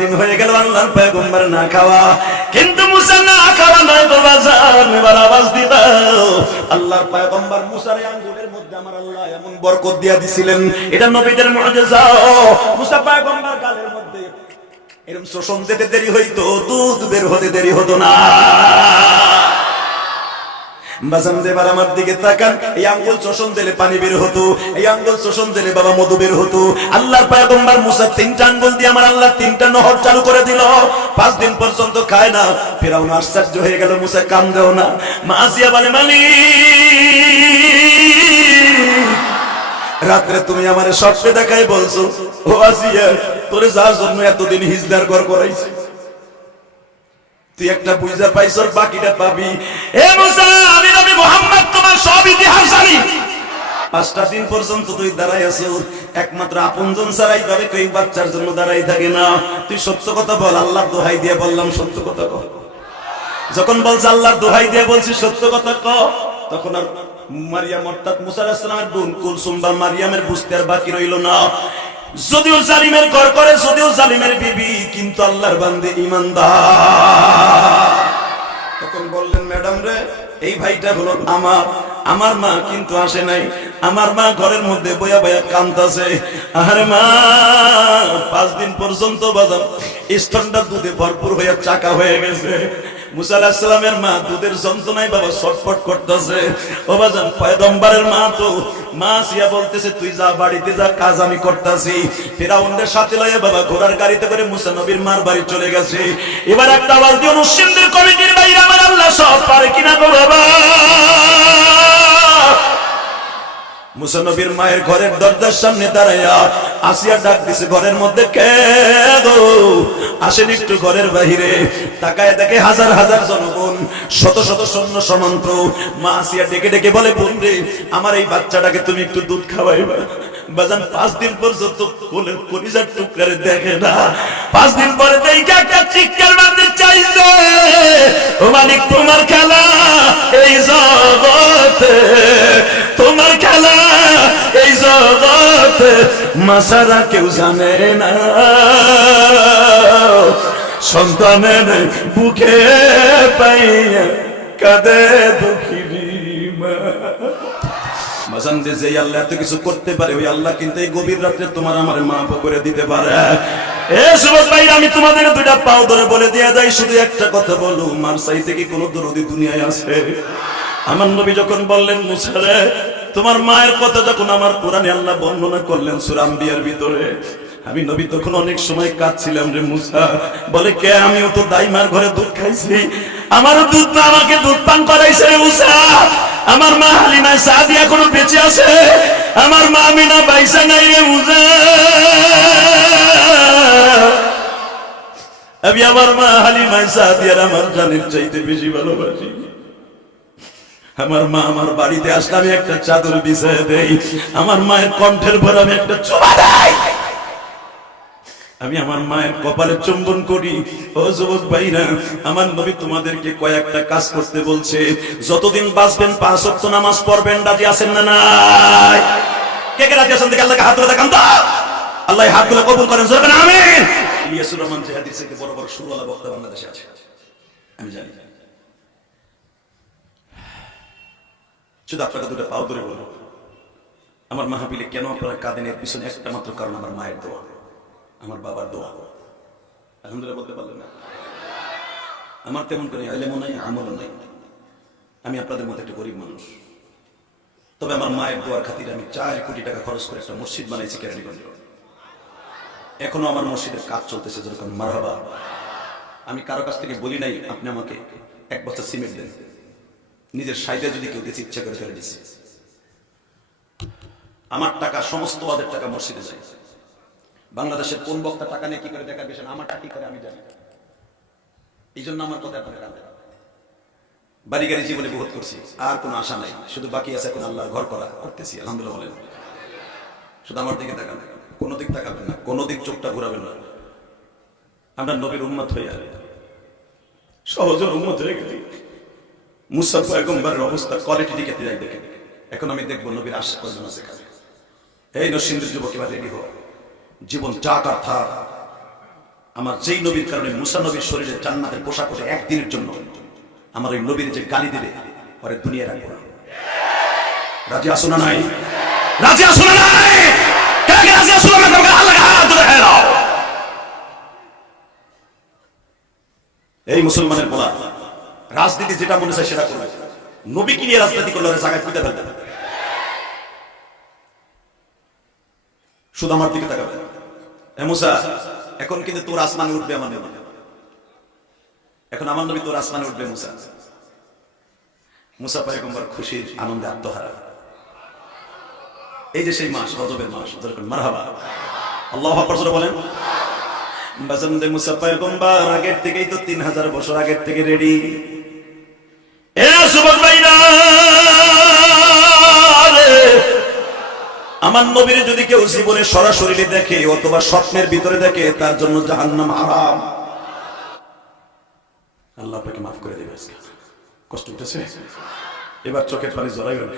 দিন হয়ে গেল আল্লাহর পয়গম্বর না খাওয়া, কিন্তু মুসা না খাওয়া নয় তো বাজান, এবার আওয়াজ দিবাও। আল্লাহর পয়গম্বর মুসার আঙ্গুলের মধ্যে আমার আল্লাহ এমন বরকত দিয়া দিছিলেন, এটা নবীদের মুআজিজা। মুসা পয়গম্বর গালের মধ্যে এরকম শোষণ দিতে দেরি হইতো, দুধ বের হতে দেরি হতো না। বাজান দেবার আমার দিকে তাকান, এই আঙ্গুল শোষণ দিলে পানি বের হতো, এই আঙ্গুল শোষণ দিলে বাবা মধু বের হতো। আল্লাহর পয়গম্বর মুসা 3টা আঙ্গুল দিয়ে আমার আল্লাহ 3টা নহর চালু করে দিল। 5 দিন পর্যন্ত খায় না। ফিরাউন আশ্চর্য হয়ে গেল, মুসা কান্দেও না। মা আসিয়া বলে, মালিক রাত্রে তুমি আমারে স্বপ্নে দেখাই বলছো, ও আসিয়া তোরে যার জন্য এতদিন হিজদার ঘর করাইছি, তুই একটা বুঝা পাইছর, বাকিটা পাবি। এ মুসা, আমি নবী মুহাম্মদ তোমার সব ইতিহাস জানি। 5টা দিন পর্যন্ত তুই দাঁড়াই আছো, একমাত্র আপনজন ছাড়াই ভাবে কেউ বাচ্চার জন্য দাঁড়াই থাকে না। তুই সত্য কথা বল। আল্লাহর দোহাই দিয়ে বললাম সত্য কথা কর। যখন বলছে আল্লাহর দোহাই দিয়ে বলছি সত্য কথা ক, তখন আর মারিয়াম অর্থাৎ মুসা আলাইহিস সালামের বোন কুলসুম বা মারিয়ামের বুঝতে আর বাকি রইল না। যদিও জালিমের ঘর করে, যদিও জালিমের বিবি, কিন্তু আল্লাহর বান্দে ঈমানদার। তখন বললেন, ম্যাডাম রে, এই ভাইটা হলো আমার মা কিন্তু আসে নাই। আমার মা ঘরের মধ্যে বয়া বয়া কাঁদতাছে। আরে মা, 5 দিন পর্যন্ত বাজান স্তনটা দুধে ভরপুর হয়ে চাকা হয়ে গেছে। মুসা আলাইহিস সালামের মা দুধের যন্ত্রণায় বাবা ছটফট করতেছে। ও বাজান, পয়গম্বরের মা তো মা সিয়া বলতেছে, তুই যা বাড়িতে যা, কাজ আমি করতেছি। ফিরাউনের সাথে লয়ে বাবা ঘোড়ার গাড়িতে করে মুসা নবীর মার বাড়ি চলে গেছে। এবার একটা আওয়াজ দিও, মুসলিমদের কমিটির বাইরে আমার আল্লাহ সব পারে কিনা গো বাবা। মুসা নবীর মায়ের ঘরের দরজার সামনে দাঁড়াইয়া আসিয়া ডাক দিছে, ঘরের মধ্যে কে গো, আসেন একটু ঘরের বাহিরে। তাকায় দেখে হাজার হাজার জনগণ, শত শত সৈন্য সমন্ত্র। মা আসিয়া ডেকে ডেকে বলে, বোন রে, আমার এই বাচ্চাটাকে তুমি একটু দুধ খাওয়াইবা। বাজান 5 দিন পর্যন্ত কোলের কলিজার টুকরারে দেখে না। 5 দিন পরে দেখে একটা চিৎকার মারতে চাইছে, ও মালিক তোমার খেলা এই জগতে, তোমার খেলা এই জগতে, মাসারা কেউ জানে না। সন্তানের বুকে পাইয়া কাঁদে দুঃখিনী মা। মাসান যে আল্লাহ এত কিছু করতে পারে, ওই আল্লাহ কিন্তু এই গভীর রাত্রে তোমার আমার মাফ করে দিতে পারে। এ সুবত ভাই, আমি তোমাদের 2টা পাও ধরে বলে দিয়ে যাই, শুধু একটা কথা বলো, মার চাইতে কি কোনো দরদি দুনিয়ায় আছে? আমার নবী যখন বললেন, মুসা রে, তোমার মায়ের কথা যখন আমার কোরআনে আল্লাহ বর্ণনা করলেন সূরা আম্বিয়ার ভিতরে, আমি নবী তখন অনেক সময় কাঁদছিলাম রে মুসা। বলে, কে, আমিও তো দাইমার ঘরে দুধ খাইছি, আমারও দুধ না আমাকে দুধ পান করাইছে রে মুসা। আমার মা হালিমা সাদিয়া এখনো বেঁচে আছে, আমার মা আমিনা বাইসা নাই রে মুসা। আমি আমার মা হালিমা সাদিয়ার আমার জানের চাইতে বেশি ভালোবাসি। আমার মা আমার বাড়িতে আসলে আমি একটা চাদর বিছায় দেই, আমার মায়ের কণ্ঠের পর আমি একটা চুমা দেই, আমি আমার মায়ের কপালে চুম্বন করি। ও যুবক ভাইরা, আমার নবী তোমাদেরকে কয়েকটা কাজ করতে বলছে। যতদিন বাঁচবেন 5 ওয়াক্ত নামাজ পড়বেন। রাজি আছেন না নাই? কে কে রাজি আছেন? দেখে আল্লাহকে হাত তুলে দেখান তো। আল্লাহ হাতগুলো কবুল করেন, জোরে আমিন। ইলিয়াসুর রহমান যে হাদিস থেকে বড় বড় সুরওয়ালা বক্তা বাংলাদেশে আছে, আমি জানি। শুধু আপনারা 2টা পাও ধরে বলবো, আমার মাহফিলে কেন আপনারা কাঁদেন, এর পিছনে একটা মাত্র কারণ, আমার মায়ের দোয়া, আমার বাবার দোয়া। আলহামদুলিল্লাহ বলতে পারলেন না? আমার তেমন করে ইলমও নাই, আমলও নাই। আমি আপনাদের মতো একটা গরিব মানুষ, তবে আমার মায়ের দোয়ার খাতিরে আমি 4 কোটি টাকা খরচ করে একটা মসজিদ বানাইছি কেরানীগঞ্জে। এখনো আমার মসজিদের কাজ চলতেছে, যেরকম মারহাবা। আমি কারো কাছ থেকে বলি নাই আপনি আমাকে 1 বস্তা সিমেন্ট দেন, নিজের সাইডে যদি কেউ দিতে ইচ্ছা করে ফেলে দিচ্ছে। আমার টাকা, সমস্ত ওয়াদের টাকা মসজিদে যায়। বাংলাদেশের কোন বক্তা টাকা নিয়ে কি করে দেখাবে, আমার টাকা কি করে আমি জানি। এই জন্য আমার কথা আপনারা কাঁদেন। বাড়ি গাড়ি জীবনে বহুত করছি, আর কোনো আশা নাই, শুধু বাকি আছে এখন আল্লাহর ঘর করা, করতেছি আলহামদুলিল্লাহ বলেন। শুধু আমার দিকে তাকান, কোনো দিক তাকাবেন না, কোনো দিক চোখটা ঘুরাবেন না। আমরা নবীর উম্মত হয়ে সহজের উম্মত হয়ে গেছি। মুসা পয়গম্বরের অবস্থা, কোয়ালিটি দিকে দেখেন। এখন আমি দেখবো নবীর আশা কজন আছে এখানে। এই নরসিংদীর যুবক, এবার রেডি হও। জীবন চাক আর থাক, আমার যেই নবীর কারণে মুসা নবীর শরীরে জান্নাতের পোশাক হলে একদিনের জন্য আমার ওই নবীর যে গালি দিবে পরে দুনিয়া রাখবো না। রাজি আসো না নাই? রাজি আসো না নাই? কে কে রাজি আসো না? তোমাকে আল্লাহ হাত ধরে হেরাও। এই মুসলমানের বলা রাজনীতি যেটা মনে চায় সেটা করবে। নবী কি নিয়ে রাজনীতি করলে জায়গায় পুঁতে ফেলতে হবে। শুধু আমার দিকে তাকাবে। এ মুসা, এখন কিন্তু তোর আসমানে উঠবে আমার নবী। এখন আমার নবী তোর আসমানে উঠবে মুসা। মুসা পয়গম্বর খুশির আনন্দে আত্মহারা। এই যে সেই মাস, রজবের মাস, যেরকম মারহাবা আল্লাহু আকবার জোরে বলেন। বাজানদে মুসা পয়গম্বর আগের থেকেই তো 3000 বছর আগের থেকে রেডি। এ যুবক ভাইরা, আমার নবীর যদি কেউ জীবনে সরাসরি দেখে অথবা স্বপ্নের ভিতরে দেখে তার জন্য জাহান্নাম হারাম। আল্লাহ আপনাকে মাফ করে দেবে। কষ্ট উঠেছে? এবার চোখের পানি জড়াইবেন।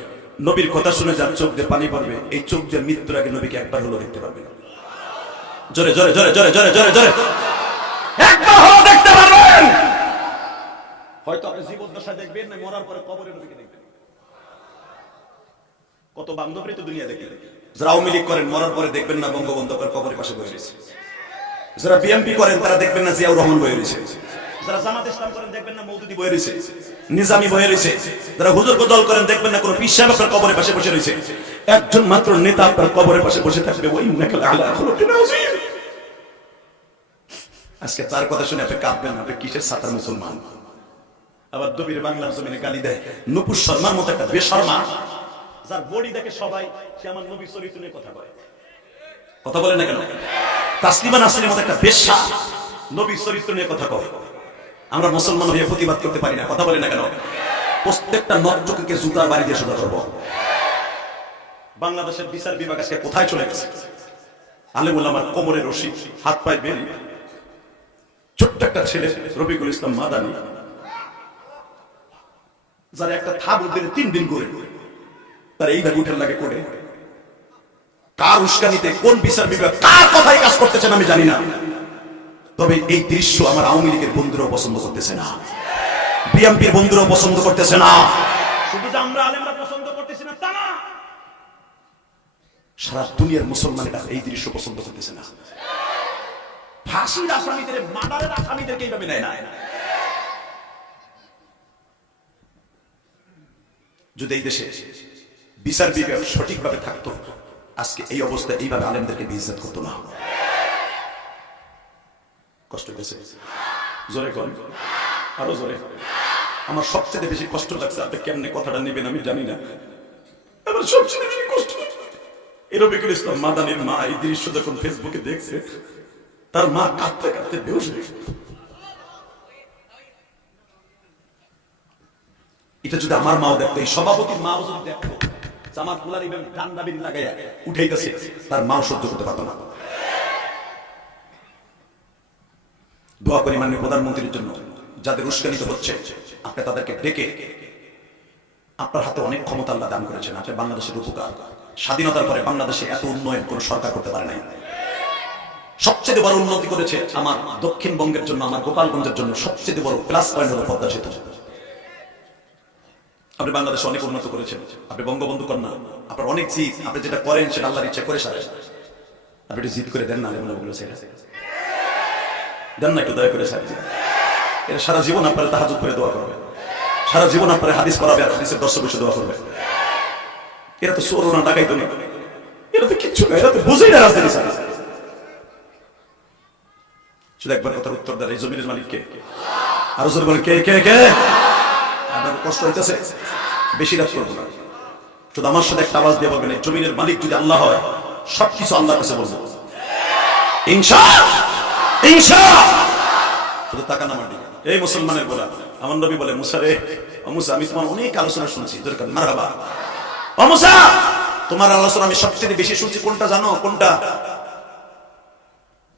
নবীর কথা শুনে যার চোখ দিয়ে পানি পড়বে, এই চোখ দিয়ে মৃত্যুর আগে নবীকে একবার হলো দেখতে পারবেন। জোরে জোরে জোরে জোরে জোরে জোরে জোরে একবার হলো দেখতে পারবেন। হয়তো আপনি জীবদ্দশায় দেখবেন না, মরার পরে কবরে নবীকে দেখবেন। কত বান্ধবী তো দুনিয়া দেখলেন। যারা আওয়ামী লীগ করেন মরার পরে দেখবেন না বঙ্গবন্ধু কবরের পাশে বসে রয়েছে। যারা বিএনপি করেন তারা দেখবেন না জিয়াউর রহমান বসে রয়েছে। যারা জামাত ইসলাম করেন দেখবেন না মওদুদি বসে রয়েছে, নিজামী বসে রয়েছে। যারা হুজুর দল করেন দেখবেন না কোন পীর সাহেব আপনার কবরের পাশে বসে রয়েছে। একজন মাত্র নেতা আপনার কবরের পাশে বসে থাকবে। ওয়া ইন্নাকা লাআলা খুলুকিন আযীম। আজকে তার কথা শুনে আপনি কাঁদবেন, আপনি কিসের সাতার মুসলমান? আবার দবির বাংলার জমিনে গালি দেয় নুপুর শর্মার মতো একটা বেশর্মা, যার বডি দেখে সবাই সে আমার নবীর চরিত্র নিয়ে কথা বলে। কথা বলে না কেন? তাসলিমা নাসরিনের মতো একটা বেশ্যা নবীর চরিত্র নিয়ে কথা কয়। আমরা মুসলমান হয়ে প্রতিবাদ করতে পারি না। কথা বলে না কেন? প্রত্যেকটা নরচুকে জুতার বাড়ি দিয়ে সোজা করব। বাংলাদেশের বিচার বিভাগ আজকে কোথায় চলে গেছে? আলেমুল আমার কোমরের রশি, হাত পায়ে বেরি। ছোট্ট একটা ছেলে রফিকুল ইসলাম মাদানী, যারা একটা থাবুর দিনে 3 দিন করে তার এইভাবে উঠের লাগে করে। কার উস্কানিতে কোন বিচার বিভাগ কার কথাই কাজ করতেছেন আমি জানি না, তবে এই দৃশ্য আমার আওয়ামী লীগের বন্ধুরাও পছন্দ করতেছে না, বিএনপির বন্ধুরাও পছন্দ করতেছে না। শুধু যে আমরা আলেমরা পছন্দ করতেছি না তা না, সারা দুনিয়ার মুসলমানেরা এই দৃশ্য পছন্দ করতেছে না। ফাঁসির আসামিদের, মার্ডারের আসামিদেরকে এইভাবে নেয় না। যদি এই দেশে বিচার বিভাগ সঠিকভাবে থাকতো, আজকে এই অবস্থা এইভাবে আলেমদেরকে বেইজ্জত করতো না। কষ্ট হয়েছে? জোরে করেন, আরো জোরে। আমার সবচেয়ে বেশি কষ্ট লাগছে, আপনি কেমনে কথাটা নেবেন আমি জানি না। আমার সবচেয়ে বেশি কষ্ট রফিকুল ইসলাম মাদানীর মা এই দৃশ্য যখন ফেসবুকে দেখছে, তার মা কাঁদতে কাঁদতে বেহুশ হয়ে গেছে। এটা যদি আমার মাও দেখতো, এই সভাপতির মাও যদি দেখতো, জামাত গুলার ইমাম ডান্ডা বিড়ি লাগাইয়া উঠাইতেছে, তার মাও সহ্য করতে পারতো না। দোয়া করি মাননীয় প্রধানমন্ত্রীর জন্য, যাদের উস্কানিত হচ্ছে আপনি তাদেরকে ডেকে, আপনার হাতে অনেক ক্ষমতা আল্লাহ দান করেছেন, আপনি বাংলাদেশের উপকার। স্বাধীনতার পরে বাংলাদেশে এত উন্নয়ন কোন সরকার করতে পারে নাই। সবচেয়ে বড় উন্নতি করেছে আমার দক্ষিণবঙ্গের জন্য, আমার গোপালগঞ্জের জন্য সবচেয়ে বড় প্লাস পয়েন্ট হলো পদ্মা সেতু। আপনি বাংলাদেশে অনেক উন্নত করেছেন, আপনি বঙ্গবন্ধু কন্যা, আপনার অনেক জিত, আপনি যেটা করেন সেটা আল্লাহর ইচ্ছা করে সারেন। আপনি একটু জিত করে দেন না, দেন না, একটু দয়া করে সারেন। এরা সারা জীবন আপনারা তাহাজ্জুদ করে দোয়া করবে, সারা জীবন আপনারা হাদিস পড়াবে আর হাদিসের দর্শক বসে দোয়া করবে। এরা তো চোর না, ডাকাইতো না, এরা তো কিচ্ছু না, এরা তো বুঝেই না রাজনীতি ছাড়া। শুধু একবার কথার উত্তর দেন, এই জমিনের মালিক কে? আরো জোরে বলেন, কে কে কে? আপনার কষ্ট হইতেছে? বেশি রাত করবো না, শুধু আমার সাথে একটা আওয়াজ দিয়ে বলবেন, এই জমিনের মালিক যদি আল্লাহ হয়, সবকিছু আল্লাহর কাছে বলবো ইনশাআল্লাহ, ইনশাআল্লাহ। শুধু তাকান আমার দিকে। এই মুসলমানের বলা, আমার নবী বলে, মুসা রে, ও মুসা, আমি তোমার অনেক আলোচনা শুনছি, দরকার মারহাবা। ও মুসা, তোমার আলোচনা আমি সবচেয়ে বেশি শুনছি কোনটা জানো? কোনটা?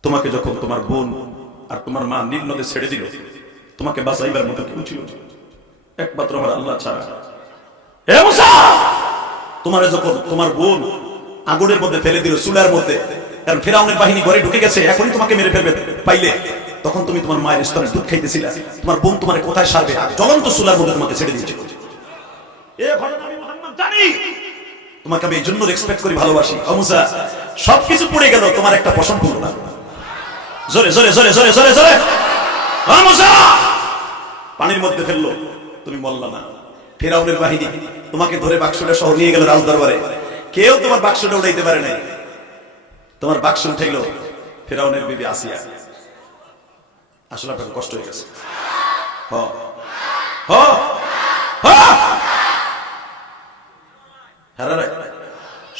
তোমাকে যখন তোমার বোন আর তোমার মা নীল নদে ছেড়ে দিল, তোমাকে বাঁচাইবার মতো কেউ ছিল একমাত্র আমার আল্লাহ ছাড়া। হে মুসা, তোমার যখন তোমার বোন আগুনের মধ্যে ফেলে দিল, চুলার মধ্যে, কারণ ফিরাউনের বাহিনী ঘরে ঢুকে গেছে, এখনই তোমাকে মেরে ফেলবে পাইলে। তখন তুমি তোমার মায়ের স্তনে দুধ খাইতেছিলে, তোমার বোন তোমার কোথায় সারবে, জ্বলন্ত চুলার মধ্যে তোমাকে ছেড়ে দিয়েছিল। এ ঘটনা আমি মুহাম্মদ জানি, তোমাকে আমি এই জন্য রেসপেক্ট করি, ভালোবাসি। ও মুসা, সবকিছু পড়ে গেল, তোমার একটা পছন্দ হলো না। জোরে জোরে জোরে জোরে জোরে জোরে ও মুসা, পানির মধ্যে ফেললো, তুমি মরলা না। ফিরাউনের বাহিনী তোমাকে ধরে বাক্সটা সহ নিয়ে গেল রাজদরবারে, কেউ তোমার বাক্সটা উঠাইতে পারে নাই। তোমার বাক্স উঠে গেল ফিরাউনের বিবি আসিয়া। আসলে আপনার কষ্ট হয়ে গেছে।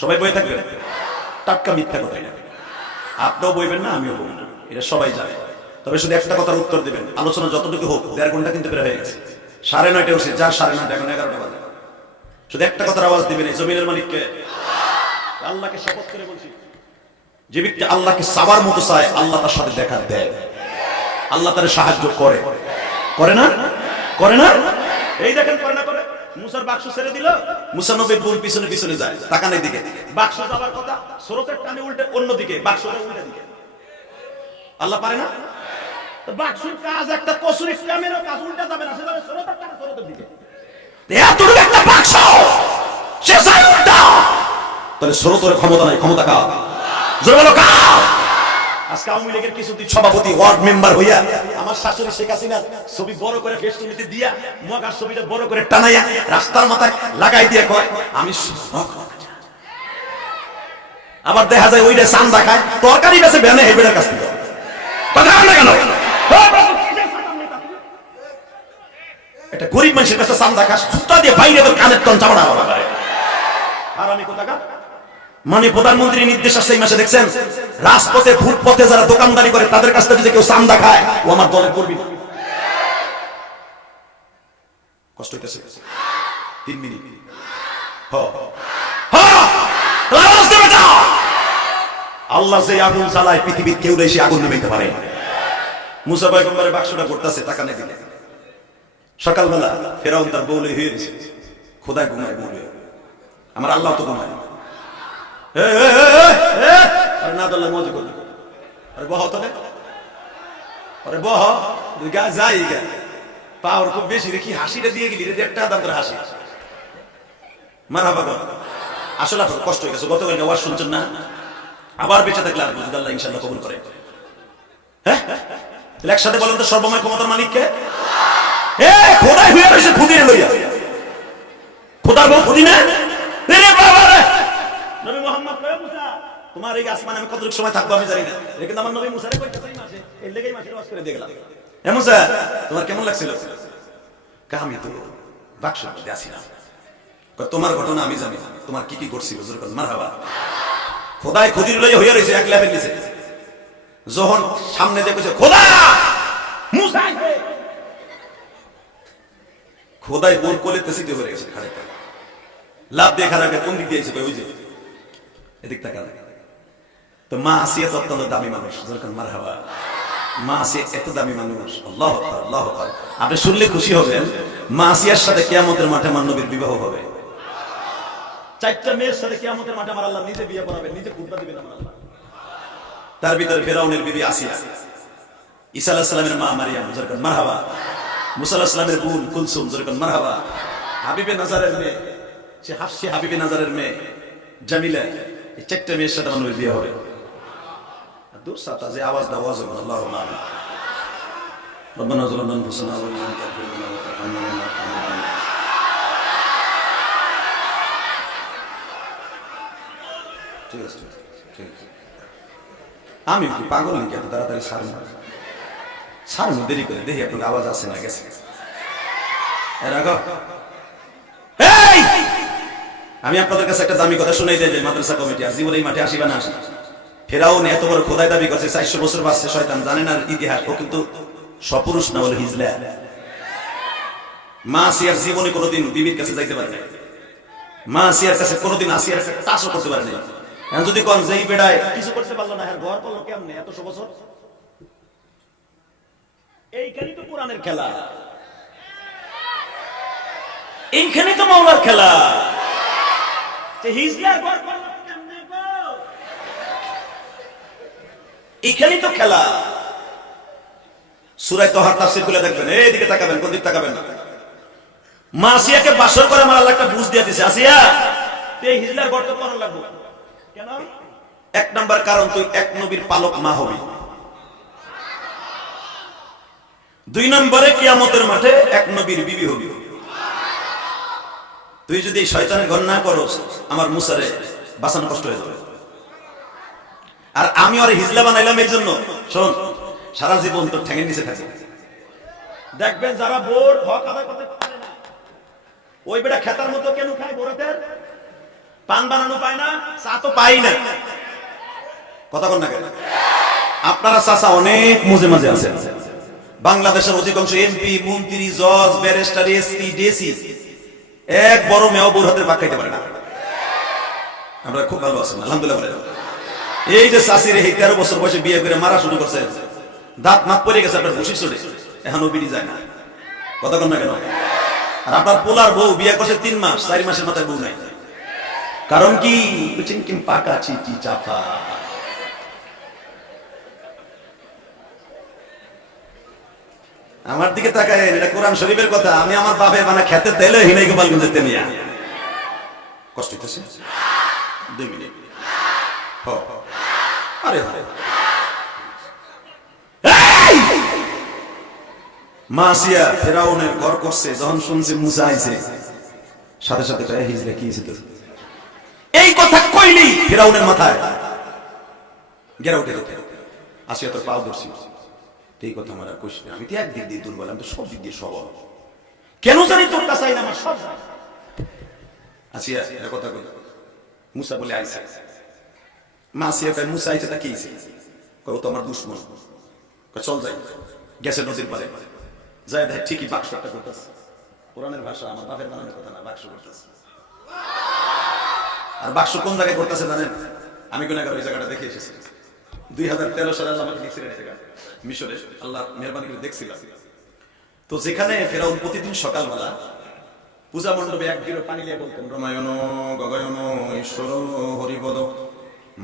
সবাই বই থাকবেন, টাটকা মিথ্যা কথাই না, আপনিও বইবেন না, আমিও বলবো না, এটা সবাই জানে। তবে শুধু একটা কথার উত্তর দিবেন, আলোচনা যতটুকু হোক, 1.5 ঘন্টা কিন্তু বের হয়ে গেছে, 9:30 উঠছে, যা 9:30, এখন 11টা বাজে। শুধু একটা কথার আওয়াজ দিবেন, এই জমিনের মালিককে, আল্লাহকে শপথ করে বলছি, যে ব্যক্তি আল্লাহকে চাওয়ার মতো চায়, আল্লাহ তার সাথে দেখা দেয়, আল্লাহ তার সাহায্য করে। করে না? করে না? এই দেখেন, করে না? করে। মুসার বাক্স ছেড়ে দিল, মুসা নবীর বোন পিছনে পিছনে যায়, তাকানের দিকে, বাক্স যাওয়ার কথা, স্রোতের টানে উল্টে অন্যদিকে, বাক্সটা উল্টে দিকে। আল্লাহ পারে না? বাক্সের কাজ একটা, কসুরি কামেরও কাজ উল্টা যাবে না, সে যাবে স্রোতের টানে স্রোতের দিকে। এতটুকু একটা বাক্স সে যায় উল্টা, তাহলে স্রোতের ক্ষমতা নাই, ক্ষমতা কার? জোরে বলো কার? আজকে আওয়ামী লীগের কিছুদিন সভাপতি, ওয়ার্ড মেম্বার হইয়া আমার শাশুড়ি শেখ হাসিনার ছবি বড় করে ফেসবুকে দিয়া, মগার ছবিটা বড় করে টানাইয়া রাস্তার মাথায় লাগাই দিয়ে কয় আমি। আবার দেখা যায় ওইটা চান্দা খায়, তরকারি বেছে বেনে হেবেটার কাছ থেকে। একটা গরিব মানুষের কাছে চান্দা খাস, জুতা দিয়ে বাইরে তোর কানের টন চাপড়া বাবা। আর আমি কোথাকার মানে প্রধানমন্ত্রীর নির্দেশ আসছে এই মাসে, দেখছেন রাজপথে ফুটপথে যারা দোকানদারি করে তাদের কাছ থেকে যদি কেউ চান্দা খায়, ও আমার দলের কর্মী। কষ্ট হইতেছে 3 মিনিট। আল্লাহ যে আগুন জ্বালায়, পৃথিবীর কেউ এসে আগুন নেমে পারে। মুসা পয়গম্বরের বাক্সটা করতেছে, টাকা নেই দিলে। সকালবেলা ফেরাউন তার বউলে হয়ে গেছে, খোদায় ঘুমায় বলবে, আমার আল্লাহ তো ঘুমায় না, দল্লা মজা করবে। আরে বহ তোলে, আরে বহ গা যাই গা, পাওয়ার খুব বেশি রে, কি হাসিটা দিয়ে গেলি রে, একটা দাম করে হাসি। মারহাবা গো। আসলে আপনার কষ্ট হয়ে গেছে, গতকালকে ওয়াজ শুনছেন না, আবার বেঁচে থাকলে আর বুঝতে আল্লাহ ইনশাআল্লাহ কবুল করে। হ্যাঁ, একসাথে বলেন তো, সর্বময় ক্ষমতার মালিককে। খোদাই হয়ে রয়েছে, খুদিরে লইয়া, খোদার বউ খুদি না রে বাবা রে। নবী মুহাম্মদ কয়, মুসা তোমার এই আসমানে আমি কতটুকু সময় থাকবো আমি জানি না, কিন্তু আমার নবী মুসারে কইতে চাই মাসে, এর লেগেই মাসে ওয়াজ করে দিয়ে গেলাম। এ মুসা, তোমার কেমন লাগছিল? আমি তো বাক্সের মধ্যে আছিলাম। তোমার ঘটনা আমি জানি, তোমার কি কি করছিল? মারহাবা। খোদাই খুদির লইয়া হইয়া রয়েছে এক লেভেল নিচে, যখন সামনে দেখেছে খোদা মুসা, খোদাই বোর কোলে তেসিতে হয়ে গেছে, খাড়ে লাভ দিয়ে খারাপ কোন দিক দিয়েছে, ওই যে এদিক টাকা। তো মা আসিয়া তো অত্যন্ত দামি মানুষ, মারহাবা। মা আসিয়া এত দামি মানুষ, আল্লাহু আকবার, আল্লাহু আকবার। আপনি শুনলে খুশি হবেন, মা আসিয়ার সাথে কিয়ামতের মাঠে আমার নবীর বিবাহ হবে। 4টা মেয়ের সাথে কিয়ামতের মাঠে আমার আল্লাহ নিজে বিয়ে পড়াবেন, নিজে খুতবা দিবেন আমার আল্লাহ। তার ভিতরে ফিরাউনের বিবি আসিয়া, ঈসা আলাইহিস সালামের মা মারিয়াম, মারহাবা। মুসা আলাইহিস সালামের বোন কুলসুম, মারহাবা। হাবিবে নাজারের মেয়ে, সে হাফসি হাবিবে নাজারের মেয়ে জামিলা, এই 4টা মেয়ের সাথে আমার নবীর বিয়ে হবে। দূর সাতা যে আওয়াজ দাও, আওয়াজ হবে আল্লাহুম্মা আমিন। রব্বানা যালামনা আনফুসানা ওয়া ইল্লাম তাগফির লানা ওয়া তারহামনা লানাকুনান্না। ঠিক আছে, ঠিক আছে। আমি কি পাগল নাকি এত তাড়াতাড়ি সারুন দেরি করে, দেখি আপনার আওয়াজ আসে না গেছে। আমি আপনাদের কাছে একটা দামি কথা শুনাই দেয়, মাদ্রাসা কমিটি আর জীবনে এই মাঠে আসিবা না আসে। ফেরাউন এত বড় খোদাই দাবি করছে, 400 বছর বাঁচছে, শয়তান জানে না ইতিহাস, ও কিন্তু সপুরুষ না, বলে হিজলা। মা আসিয়ার জীবনে কোনোদিন বিবির কাছে যাইতে পারে না, মা আসিয়ার কাছে কোনোদিন আসিয়ার একটা টাচও করতে পারে না। এখন যদি কোন যেই বেড়ায় কিছু করতে পারলো না, ঘর করলো কেমনে এত বছর? এইখানেই তো কোরআনের খেলা, এইখানেই তো মাওলার খেলা। হিজলার ঘর করলো কেমনে গো? এখানেই তো খেলা। সূরা তাহার তাফসীর খুলে দেখবেন, এইদিকে তাকাবেন, কোন দিকে তাকাবেন না। মা আসিয়াকে বাসর করে আমার আল্লাহ একটা বুঝ দিয়ে দিয়েছে, আসিয়া তুই হিজলার গর্ত করা লাগবে কেন? এক নাম্বার কারণ, তুই এক নবীর পালক মা হবি। দুই নম্বরে কিয়ামতের মাঠে এক নবীর বিবি হবি। তুই যদি শয়তানের ঘর না করস, আমার মুসারে বাঁচানো কষ্ট হয়ে যাবে। আর আমি ওরে হিজলা বানাইলাম এর জন্য, শোন, সারা জীবন তোর ঠ্যাঙের নিচে থাকে। দেখবেন যারা বোর হক আদায় করতে পারে না, ওই বেটা খেতার মতো কেন খায়? বোরাতের পান বানানো পায় না, চা তো পাই না। কথা বল না কেন? আপনারা চাচা অনেক মাঝে মাঝে আছেন। বাংলাদেশের অধিকাংশ এমপি, মন্ত্রী, জজ, ব্যারিস্টার, এসপি, ডিসি এক বড় মেয় বোর হাতের ভাগ খাইতে পারে না। আমরা খুব ভালো আছেন আলহামদুলিল্লাহ। এই যে চাষির এই 13 বছর বয়সে বিয়ে করে মারা শুরু করছে, দাঁত মাত পড়ে গেছে আপনার ঘুষি চলে, এখনো বিড়ি যায় না। কথা কন না কেন? আর আপনার পোলার বউ বিয়ে করছে 3 মাস, 4 মাসের মাথায় বউ নাই। কারণ কি? চিনকিম পাকা চিচি চাপা। আমার দিকে তাকায়, এটা কোরআন শরীফের কথা। আমি আমার বাপের বানা খেতে তেলে হিনাই গোপালগঞ্জের তেমিয়া কষ্ট হইতেছে। 2 মিনিট। আরে মা আসিয়া ফেরাউনের ঘর করছে, যখন শুনছে মুসা আইছে, সাথে সাথে হিজলা কি হয়েছে? এই কথা কইলি ফেরাউনের মাথায় গেরা উঠে যেত। আসিয়া তোর পাও ধরছি, এই কথা আমার আর কইস না। আমি তো একদিক দিয়ে দুর্বল, আমি তো সব দিক দিয়ে সবল। কেন জানি তোর কাছে আইন আমার সব। আসিয়া এর কথা কই, মুসা বলে আইছে। মা আসিয়া কয় মুসা আইছে তা কি হইছে? কয় ও তো আমার দুশমন। কয় চল যাই। গেছে নদীর পারে, যায় দেখ ঠিকই বাক্স একটা করতেছে। কোরআনের ভাষা, আমার বাপের বানানোর কথা না, বাক্স করতেছে। আর বাক্স কোন জায়গায় করতেছে জানেন? আমি গুনাহগার ওই জায়গাটা দেখে এসেছি। 2013 সালে আল্লাহ আমাকে নিয়েছিলেন এই জায়গা, মিশরে। আল্লাহ মেহরবানি করে দেখছিলাম। তো যেখানে ফেরাউন প্রতিদিন সকালবেলা পূজা মণ্ডপে 1 গিরো পানি নিয়ে বলতেন, রমায়ণ গগয়ন ঈশ্বর হরিপদ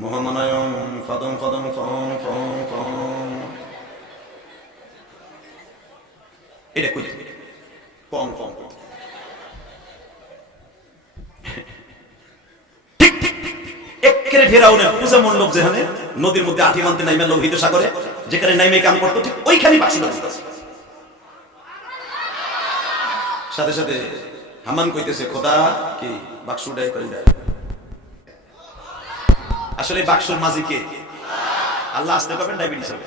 মহামানায়ম পদম পদম ফং ফং ফং। এটা কই পং পং। একেবারে ফেরাউনের পূজা মণ্ডপ যেখানে নদীর মধ্যে আঠি বানতে নাইমা লোহিত সাগরে, যেখানে নাইমে কাম করতো, ঠিক ওইখানে বাক্স বাজতেছে। সাথে সাথে হামান কইতেছে, খোদা কি বাক্স উঠাই কই দেয়? আসলে বাক্সর মাঝি কে? আল্লাহ। আসতে পারবেন ডায়াবেটিস হবে।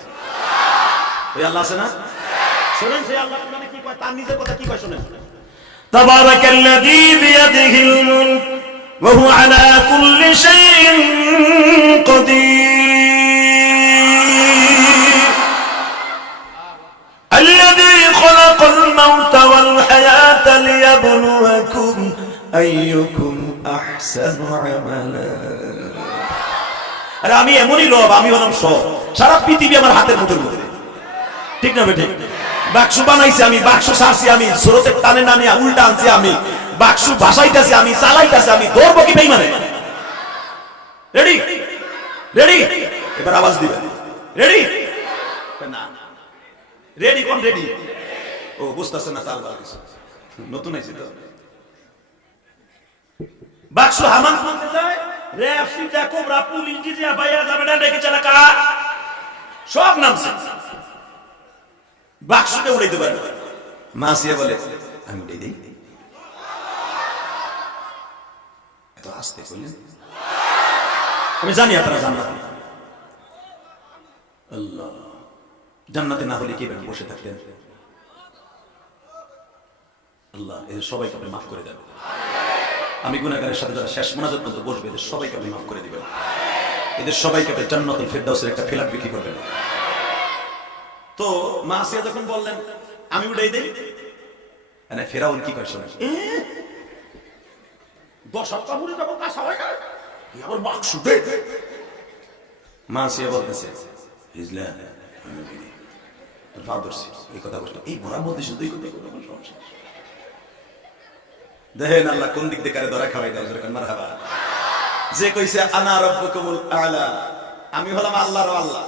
ওই আল্লাহ আছে না? শুনেন সেই আল্লাহ কোরআনে কি কয়, তার নিজের কথা কি কয় শুনেন। তাবারাকাল্লাযী বিয়াদিহিল মুলক ওয়া হুয়া আলা কুল্লি শাইইন কাদির আল্লাযী খালাকাল মাউতা ওয়াল হায়াতা লিয়াবলুয়াকুম আইয়ুকুম আহসানু আমালা। আরে আমি এমনই লোভ, আমি হলাম সব, সারা পৃথিবী আমার হাতের মুঠোর মধ্যে। ঠিক না বেঠিক? বাক্স বানাইছি আমি, বাক্স সারছি আমি, স্রোতের টানে না নিয়ে উল্টা আনছি আমি, বাক্স ভাসাইতেছি আমি, চালাইতেছি আমি। ধরবো কি বেঈমানে? Ready ready? এবার আওয়াজ দিবেন। রেডি না? রেডি কোন রেডি? ও বুঝতেছে না, তাল বাড়ছে, নতুন আইছে তো। বাক্স হামান বলতে যায়, রেফসি কোবরা পুলিশ জিয়া বাইয়া যাবে না, ডেকে চালা কা সব নামছে। বাক্সকে উড়াইতে পারে। মাসিয়া বলে আমি উড়াই দেই। এত আস্তে করলেন, আমি জানি আপনারা জান্নাতে। আল্লাহ, জান্নাতে না হলে কিভাবে বসে থাকতেন? আল্লাহ এদের সবাইকে আপনি মাফ করে দেন। আমি গুনাহগারের সাথে যারা শেষ মোনাজাত পর্যন্ত বসবে, এদের সবাইকে আপনি মাফ করে দিবেন। এদের সবাইকে আপনি জান্নাতুল ফেরদাউসের একটা ফ্ল্যাট বিক্রি করবেন। তো মা আসিয়া যখন বললেন আমি উড়াই দেই, মানে ফেরাউন কি কয় শুনে, মা আসিয়া বলতেছে হিজলা এই কথা বলতো, এই বড় মধ্যে শুধু এই কথা সমস্যা। দেখেন আল্লাহ কোন দিক দিয়ে কারে ধরা খাওয়াই দেয়। মারহাবা। যে কইছে আনা রাব্বুকুমুল আ'লা, আমি হলাম আল্লাহর আল্লাহ,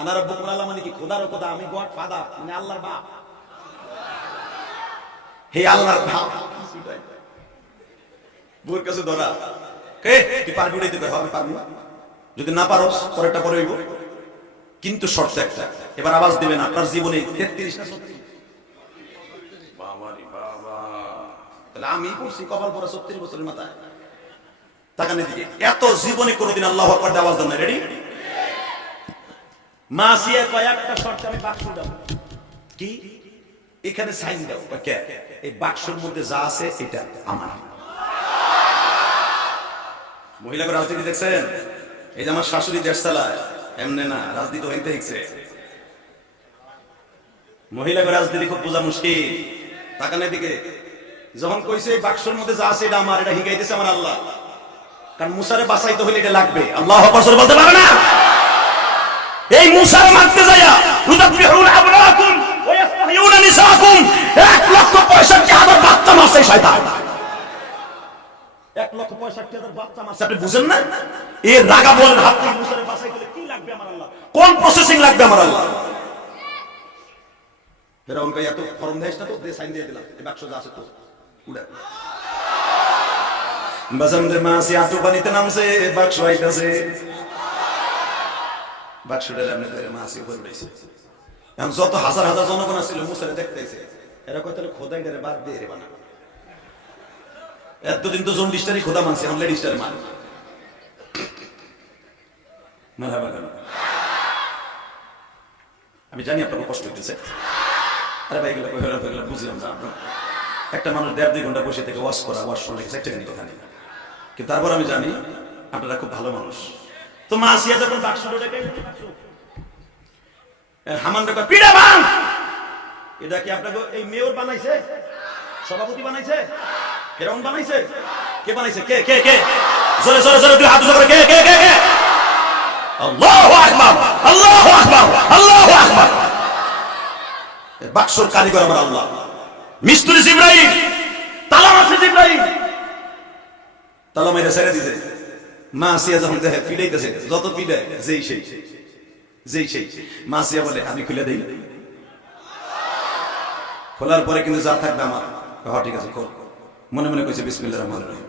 আনা রাব্বুকুম আল্লাহ মানে কি খোদার খোদা, আমি গড ফাদার মানে আল্লাহর বাপ। হে আল্লাহর বাপ বুর কাছে ধরা কে কি পারবি উড়াইতে কয় আমি পারবো, যদি না পারো পরেরটা পরে হইব, কিন্তু শর্ত একটা, এবার আওয়াজ দিবেন আপনার জীবনে 33 না 36। বাবারে বাবা, তাহলে আমি পড়ছি কপাল পরা 36 বছরের মাথায়। তাকানে দিকে এত জীবনে কোনোদিন আল্লাহু আকবার দিয়ে আওয়াজ দেন না। রেডি? মাসিয়া কয়েকটা শর্ত আমি বাক্স দাও, কি এখানে সাইন দাও, কে এই বাক্সের মধ্যে যা আছে এটা আমার। মহিলাকে রাজনীতি দেখছেন? এই যে আমার শাশুড়ি দেশ চালায়, এমনি না, রাজনীতি হইতে শিখছে। মহিলাকে রাজনীতি খুব বোঝা মুশকিল। তাকানের দিকে যখন কইছে এই বাক্সের মধ্যে যা আছে এটা আমার, এটা হিগাইতেছে আমার আল্লাহ। কারণ মুসারে বাঁচাইতে হলে এটা লাগবে। আল্লাহু আকবার বলতে পারে না? এই মুসারে মারতে যায়া ইউদাব্বিহুনা আবনাকুম ওয়া ইস্তাহয়ুনা নিসাকুম 1,65,000 বাচ্চা মারছে শয়তান। 1,65,000 বাচ্চা মারছে, আপনি বুঝেন না? এই রাগা বলেন হাত থেকে মুসারে বাঁচাইতে হলে কি লাগবে আমার আল্লাহ, কোন প্রসেসিং লাগবে আমার আল্লাহ। ফেরাউন কই এত ফরম দেশ না তো দে সাইন দিয়ে দিলাম, এই বাক্স যা আছে তো উড়া। বাজানদের মাসি আটু পানিতে নামছে, বাক্স আইতাছে, বাক্সটা এমনি করে মাসি উপরে উঠেছে। এখন যত হাজার হাজার জনগণ ছিল মুসারে দেখতেছে, এরা কয় তাহলে খোদাই করে বাদ দিয়ে রে বানা, এতদিন তো জন ডিস্টারি খোদা মানছে, আমরা ডিস্টারি মান মারহাবা কেন? আমি জানি আপনার কষ্ট হইতেছে। আরে ভাই এগুলো বুঝলাম না, একটা মানুষ 1.5-2 ঘন্টা বসে থেকে ওয়াশ করা, ওয়াশ শুনলে একটা কথা নেই, কিন্তু তারপর আমি জানি আপনারা খুব ভালো মানুষ। তো মাসিয়া যখন বাক্স ডেকে হামান রে কয় পিড়া ভাঙ, এটা কি আপনাকে এই মেয়র বানাইছে, সভাপতি বানাইছে, ফেরাউন বানাইছে, কে বানাইছে? কে কে কে? জোরে জোরে জোরে দুই হাত উঁচু করে কে কে কে কে? আল্লাহু আকবার, আল্লাহু আকবার, আল্লাহু আকবার। বাক্সর কারিগর আমার আল্লাহ, মিস্ত্রি জিবরাইল, তালা মারছে জিবরাইল, তালা মাইরা ছেড়ে দিছে। মাসিয়া যখন দেখে পিড়াইতেছে, যত পিড়ায় যেই সেই যেই সেই, মাসিয়া বলে আমি খুলে দেই। খোলার পরে কিন্তু যা থাকবে আমার, হ্যাঁ ঠিক আছে খোল। মনে মনে কইছে বিসমিল্লাহির রহমানির রহিম,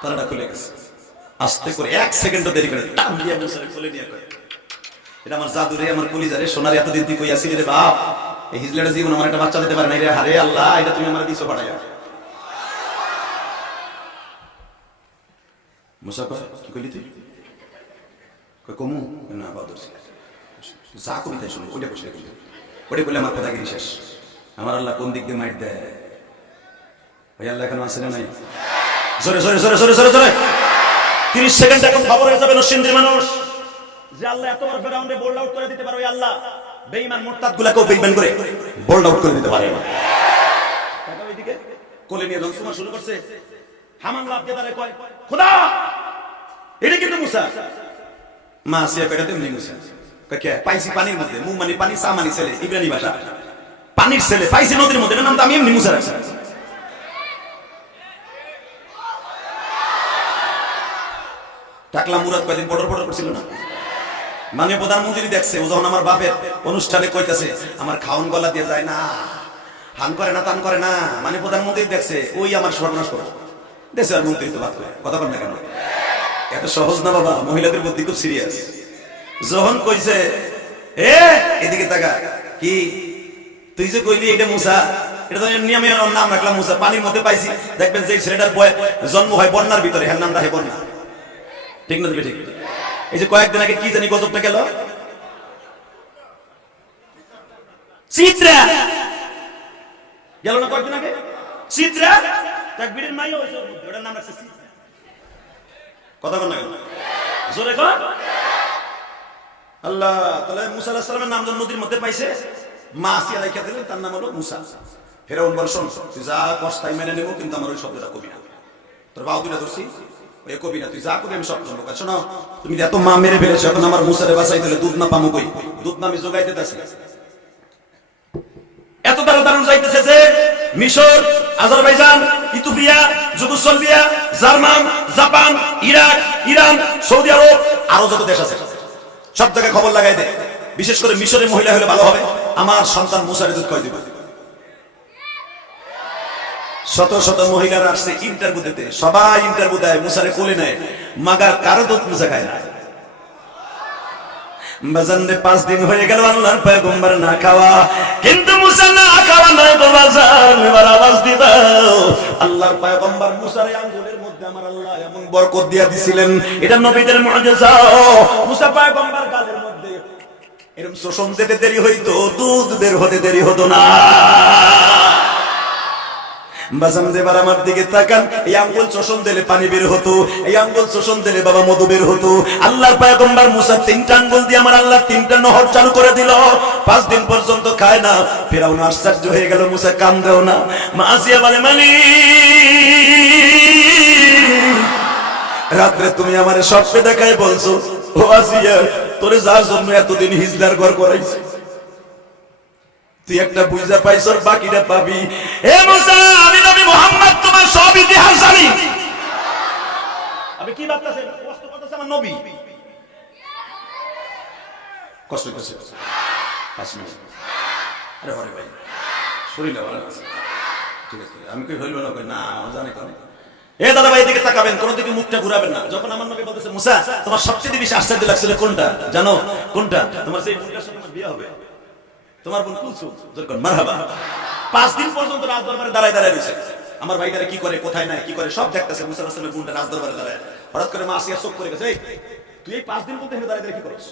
তালাটা খুলে গেছে। আস্তে করে 1 সেকেন্ডও দেরি করে টান দিয়ে মুসারে খুলে নিয়ে কয় এটা আমার জাদু রে, আমার কলিজা রে, সোনার এতদিন তুই কইয়াছিলি রে বাপ, এই হিজলাটা জীবন আমার একটা বাচ্চা দিতে পারে না রে, হারে আল্লাহ এটা তুমি আমার দিছো পাঠাইয়া। মুসা কয় কি কইলি তুই? কয় কমু না বাদর যা কবি তাই শুনে ওইটা বসে কইলি, ওইটা বলে আমার কথাগিরি শেষ। আমার আল্লাহ কোন দিক দিয়ে মাইট দেয়, ওই আল্লাহ এখনো আসে না নাই? জোরে জোরে জোরে জোরে জোরে জোরে 30 সেকেন্ড এখন খবর হয়ে যাবে নরসিংদীর মানুষ যে আল্লাহ এতবার ফেরাউনকে বোল্ড আউট করে দিতে পারে, ওই আল্লাহ বেঈমান মুরতাদগুলোকেও বেঈমান করে বোল্ড আউট করে দিতে পারে। টাকা ওইদিকে কোলে নিয়ে লঞ্চমা শুরু করছে। হামান লাভ দিয়ে দাঁড়ায় কয় খোদা এটা কিন্তু মুসা। মাসিয়া পেটাতে এমনি মুসা কয় কে? পাইছি পানির মধ্যে, মুখ মানে পানি, সা মানে ছেলে, ইব্রানি ভাষা, পানির ছেলে পাইছি নদীর মধ্যে, এর নাম তো আমি এমনি মুসা রাখছি। টাকলা মুরাদ কয়দিন পটর পটর করছিল না, মানে প্রধানমন্ত্রী দেখছে ও যখন আমার বাপের অনুষ্ঠানে কইতাছে আমার খাওন গলা দিয়ে যায় না, হান করে না, তান করে না, মানে প্রধানমন্ত্রী দেখছে ওই আমার সর্বনাশ করো দেশে। আর মন্ত্রী তো বাদ করে কথা বল না কেন? এত সহজ না বাবা, মহিলাদের বুদ্ধি খুব সিরিয়াস। যখন কইছে এ এদিকে তাকা, কি তুই যে কইলি এটা মুসা, এটা তো নিয়মে নাম রাখলাম মুসা, পানির মধ্যে পাইছি। দেখবেন যে ছেলেটার জন্ম হয় বন্যার ভিতরে, হ্যাঁ নাম রাখে বন্যা, ঠিক না? ঠিক। এই যে কয়েকদিন আগে কি জানি গজবটা গেল, চিত্রা গেল না কয়েকদিন আগে, চিত্রা তাকবীরের মাইও হইছে, ওটার নাম রাখছে চিত্রা। কথা বল না কেন? জোরে কর। আল্লাহ তাআলা মুসা আলাইহিস সালামের নাম যখন নদীর মধ্যে পাইছে, মাসিয়া রাইখা দিলেন, তার নাম হলো মুসা। ফেরাউন বল শোন তুই যা কষ্ট তাই মেনে নেব, কিন্তু আমার ওই শব্দটা কবি না, তোর বাহুদুরা ধরছি ওই কবি না, তুই যা কবি আমি সব শুনবো। শোনো তুমি এত মা মেরে ফেলেছো, এখন আমার মুসারে বাঁচাই দিলে দুধ না পামু কই? দুধ না আমি জোগাই দিতেছি। এত দারুণ যাইতেছে যে মিশর, Azerbaijan, Ethiopia, Yugoslavia, German, Japan, Iraq, Iran, সৌদি আরব, আরো যত দেশ আছে সব জায়গায় খবর লাগাই দে, বিশেষ করে মিশরের মহিলা হলে ভালো হবে। আমার সন্তান মুসারে দুধ খাওয়াই দিবে। শত শত মহিলারা আসছে ইন্টারভিউ দিতে, সবাই ইন্টারভিউ দেয়, মুসারে কোলে নেয়, মাগার কারো দুধ মুসা খায় না। বাজানরে 5 দিন হয়ে গেল আল্লাহর পয়গম্বর না খাওয়া, কিন্তু মুসা না খাওয়া নয় গো বাজান, এবার আওয়াজ দিবা। আল্লাহর পয়গম্বর মুসার আঙ্গুলের মধ্যে আমার আল্লাহ এমন বরকত দিয়া দিছিলেন, এটা নবীদের মুআজিজা। মুসা পয়গম্বর গালের মধ্যে এরকম শোষণ দিতে দেরি হইতো, দুধ বের হতে দেরি হতো না। বাজান দেবার আমার দিকে তাকান, এই আঙ্গুল শোষণ দিলে পানি বের হতো, এই আঙ্গুল শোষণ দিলে বাবা মধু বের হতো। আল্লাহর পয়গম্বর মুসা 3টা আঙ্গুল দিয়ে আমার আল্লাহ 3টা নহর চালু করে দিল। 5 দিন পর্যন্ত খায় না। ফিরাউন আশ্চর্য হয়ে গেল, মুসা কাম দাও না। মা আসিয়া বলে, মানি রাত্রে তুমি আমারে স্বপ্নে দেখায় বলছো, ও আসিয়া তোরে যার জন্য এতদিন হিজলার ঘর করাইছি, তুই একটা বুঝা পাইছর, বাকিটা পাবি। হে মুসা, আমি নবী মুহাম্মদ তোমার সব ইতিহাস জানি। আমি কি ভাবতাছেন, কষ্ট করতেছে আমার নবী, কষ্ট করতেছে 5 মিনিট। আরে হরে ভাই শরীর ভালো আছে, ঠিক আছে, আমি কই হইল না, কই না জানি কেন। এ দাদা ভাই দিকে তাকাবেন, কোন দিকে মুখটা ঘুরাবেন না। যখন আমার নবী বলতেছে, মুসা তোমার সবচেয়ে বেশি আশ্চর্য লাগছিল কোনটা জানো? কোনটা? তোমার সেই বোনটার সাথে আমার বিয়ে হবে, তোমার বোন কুলসুম, যখন মারহাবা। 5 দিন পর্যন্ত রাজ দরবারে দাঁড়ায় দাঁড়ায় রয়েছে, আমার ভাইটারে কি করে, কোথায় নাই, কি করে সব দেখতেছে। মুসা আলাইহিস সালামের বোনটা রাজ দরবারে দাঁড়ায়, হঠাৎ করে মা আসিয়া চোখ করে গেছে, এই তুই এই 5 দিন পর্যন্ত এখানে দাঁড়ায় কি করিস?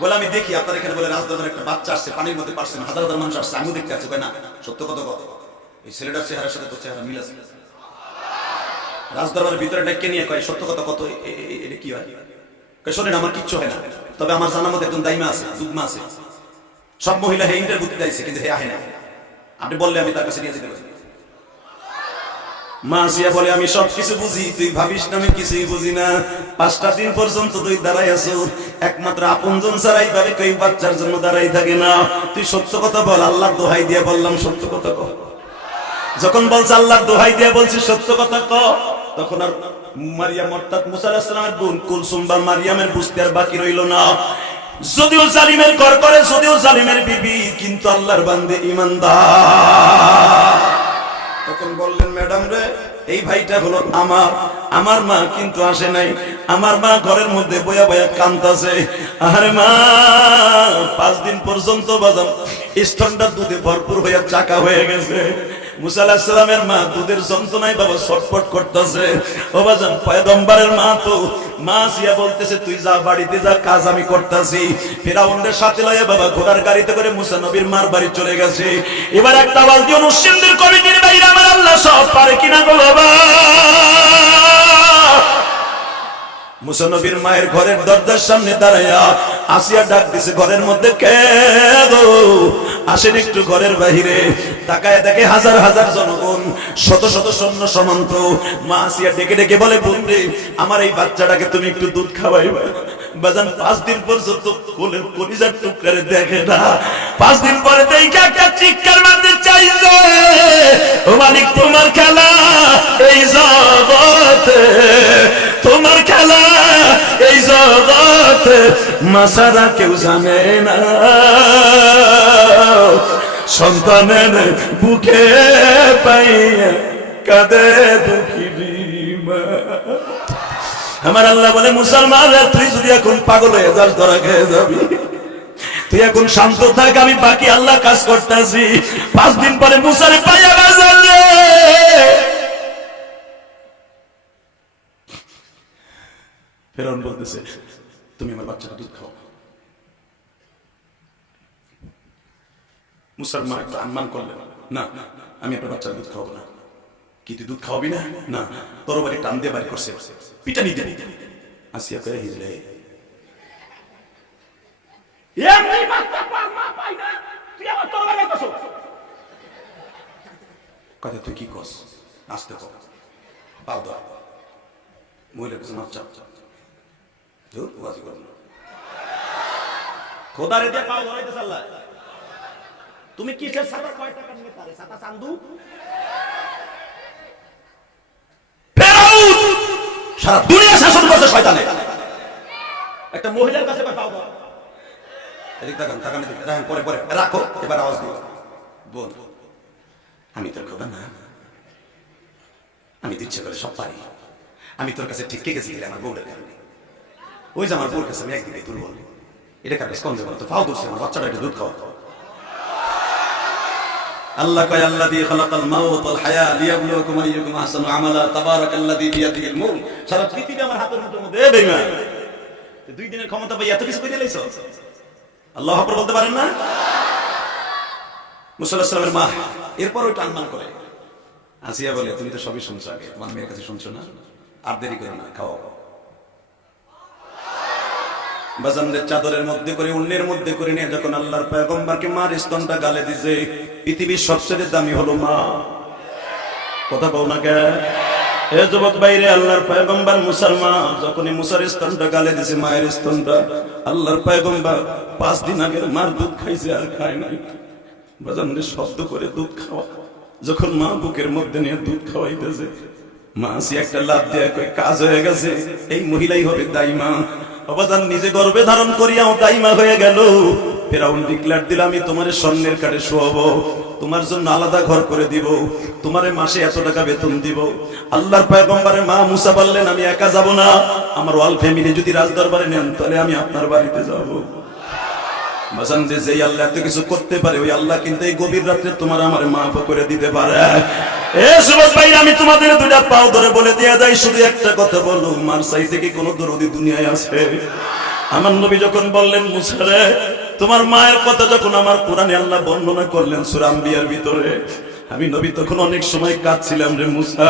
বলে আমি দেখি আপনার এখানে বলে রাজ দরবারে একটা বাচ্চা আসছে, পানির মধ্যে পারছেন, হাজার হাজার মানুষ আসছে, আমিও দেখতে আছি। কয় না, সত্য কথা কত, এই ছেলেটার চেহারার সাথে তোর চেহারা মিল আছে। রাজ দরবারের ভিতরে ডেকে নিয়ে কয়, সত্য কথা কত, এটা কি হয়? শোনেন, আমার কিচ্ছু হয় না, তবে আমার জানার মধ্যে একজন দাইমা আছে, যুগ্মা আছে। সব মহিলা হে ইন্টারভিউ দিতে আইছে, কিন্তু হে আহে না, আপনি বললে আমি তার কাছে নিয়ে যেতে পারি। মা আসিয়া বলে, আমি সব কিছু বুঝি, তুই ভাবিস না আমি কিছুই বুঝি না। 5টা দিন পর্যন্ত তুই দাঁড়াই আছো, একমাত্র আপনজন ছাড়াই ভাবে কেউ বাচ্চার জন্য দাঁড়াই থাকে না। তুই সত্য কথা বল, আল্লাহর দোহাই দিয়ে বললাম সত্য কথা কর। যখন বলছে আল্লাহর দোহাই দিয়ে বলছি সত্য কথা কর, তখন আর মারিয়াম অর্থাৎ মুসা আলাইহিস সালামের বোন কুলসুম বা মারিয়ামের বুঝতে আর বাকি রইল না। যদিও জালিমের ঘর করে, যদিও জালিমের বিবি, কিন্তু আল্লাহর বান্দে ঈমানদার। তখন বললেন, ম্যাডাম রে, এই ভাইটা হলো আমার মা কিন্তু আসে নাই, আমার মা ঘরের মধ্যে বয়া বয়া কাঁদতাছে। আরে মা, 5 দিন পর্যন্ত বাদাম স্তনটা দুধে ভরপুর হইয়া চাকা হয়ে গেছে। মুসা আলাইহিস সালামের মা দুধের যন্ত্রণায় বাবা ছটফট করতেছে। ও বাজান, পয়গম্বরের মা তো মা আসিয়া বলতেছে, তুই যা বাড়িতে যা, কাজ আমি করতেছি। ফিরাউনের সাথে লয়ে বাবা ঘোড়ার গাড়িতে করে মুসা নবীর মার বাড়ি চলে গেছে। এবার একটা আওয়াজ দিও, মুসলিমদের কমিটির বাইরে আমার আল্লাহ সব পারে কিনা গো বাবা। মুসা নবীর মায়ের ঘরের দরজার সামনে দাঁড়াইয়া আসিয়া ডাক দিছে, ঘরের মধ্যে কে গো, আসেন একটু ঘরের বাহিরে। তাকায় দেখে হাজার হাজার জনগণ, শত শত সৈন্য সমান্ত। মা আসিয়া ডেকে ডেকে বলে, বোন রে, আমার এই বাচ্চাটাকে তুমি একটু দুধ খাওয়াইবা। বাজান 5 দিন পর্যন্ত কোলের কলিজার টুকরে দেখে না। 5 দিন পরে দেখে একটা চিৎকার মারতে চাইছে, ও মালিক তোমার খেলা এই জগতে, তোমার খেলা এই জগতে, মাসারা কেউ জানে না। সন্তানের বুকে পাইয়া কাঁদে দুঃখিনী মা। আমার আল্লাহ বলে, মুসলমান তুই যদি এখন পাগল হয়ে যাস, ধরা খেয়ে যাবি। তুই এখন শান্ত থাক, আমি বাকি আল্লাহ কাজ করতেছি। 5 দিন পরে মুসারে পাইয়া বাজালে। ফেরাউন বলতেছে, তুমি আমার বাচ্চাটা দুধ খাও। মুসার মা একটু আনমান করলেন, না আমি আপনার বাচ্চার দুধ খাওয়াবো না। কি তুই দুধ খাওয়াবি না? না, তোর বাড়ি টান দিয়ে বাড়ি করছে, পিটা নিতে নিতে আসিয়া করে হিজলে কথা, তুই কি কস? আসতে কর, পাও দাও, মহিলার কাছে মাপ চাপ, খোদারে দিয়ে পাও ধরাইতে চাল্লা। তুমি কিসের সাথে কয় টাকা নিয়ে পারে সাতা চান্দু? সারা দুনিয়া শাসন করছে শয়তানে। একটা মহিলার কাছে পাও দাও, এদিক তাকান তাকান, রাখেন, পরে পরে রাখো, এবার আওয়াজ দিও। বোন, আমি তোর খোদা না, আমি তো ইচ্ছে করে সব পারি, আমি তোর কাছে ঠিক গেছি আমার বউটার কারণে, ওই যে আমার বউর কাছে আমি একদিকে দুর্বল, এটা কার কাছে কম যাবো তো ফাও দূরছে আমার বাচ্চাটা একটু দুধ খাওয়া। আল্লাহ কয় আল্লাযী খালাকাল মাউত ওয়াল হায়া লিয়াবলুয়াকুম আইয়ুকুম আহসানু আমালা তাবারাকাল্লাযী বিয়াদিহিল মুলক। সারা পৃথিবী আমার হাতের মধ্যে। এ বেঈমান, দুই দিনের ক্ষমতা পাই এত কিছু কইতে লাইছো, আল্লাহু আকবার বলতে পারেন না? মুসা আলাইহিস সালামের মা এরপর ওই টানমান করে, আসিয়া বলে তুমি তো সবই শুনছো, আগে তোমার মেয়ের কাছে শুনছো না, আর দেরি করো না, খাও। বাজানদের চাদরের মধ্যে করে, উন্নের মধ্যে করে নিয়ে যখন আল্লাহর পয়গম্বরকে মার স্তনটা গালে দিছে, পৃথিবীর সবচেয়ে দামি হলো মা। কথা বল না কে? এ যুবক বাইরে, আল্লাহর পয়গম্বর মুসার মা যখনই মুসার স্তনটা গালে দিছে, মায়ের স্তনটা, আল্লাহর পয়গম্বর 5 দিন আগে মার দুধ খাইছে আর খায় নাই। বাজানদের শব্দ করে দুধ খাওয়া, যখন মা বুকের মধ্যে নিয়ে দুধ খাওয়াইতেছে, মা আসি একটা লাভ দেয়া কয় কাজ হয়ে গেছে, এই মহিলাই হবে দাইমা। অবাজান নিজে গর্ভে ধারণ করিয়াও দাইমা হয়ে গেল। ফেরাউন ডিক্লেয়ার দিল, আমি তোমার স্বর্ণের কাঠে শোয়াবো, তোমার জন্য আলাদা ঘর করে দিব, তোমারে মাসে এত টাকা বেতন দিব। আল্লাহর পয়গম্বরের মা মুসা বললেন, আমি একা যাব না, আমার অল ফ্যামিলি যদি রাজদরবারে নেন তাহলে আমি আপনার বাড়িতে যাব। বাজান যে যেই আল্লাহ এত কিছু করতে পারে, ওই আল্লাহ কিন্তু এই গভীর রাত্রে তোমার আমার মাফ করে দিতে পারে। এ সুবত ভাই, আমি তোমাদের দুইটা পাও ধরে বলে দেয়া যায়, শুধু একটা কথা বলো, মার চাইতে কি কোনো দরদি দুনিয়ায় আছে? আমার নবী যখন বললেন, মুসা রে, তোমার মায়ের কথা যখন আমার কোরআনে আল্লাহ বর্ণনা করলেন সূরা আম্বিয়ার ভিতরে, আমি নবী তখন অনেক সময় কাঁদছিলাম রে মুসা।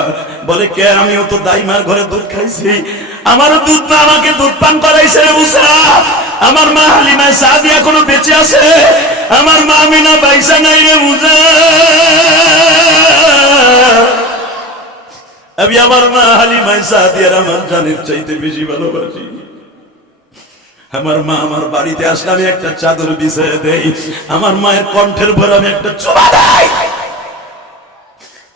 বলে কে? আমিও তো দাইমার ঘরে দুধ খাইছি, আমার দুধ না আমাকে দুধ পান করাইছে রে মুসা। আমার মা হালিমা সাদিয়া এখনো বেঁচে আছে, আমার মা আমিনা বাইসা নাই রে মুসা। আমি আমার মা হালিমা সাদিয়ার আমার জানের চাইতে বেশি ভালোবাসি। আমার মা আমার বাড়িতে আসলে আমি একটা চাদর বিছিয়ে দেই, আমার মায়ের কণ্ঠের ভরে আমি একটা চুমা দেই,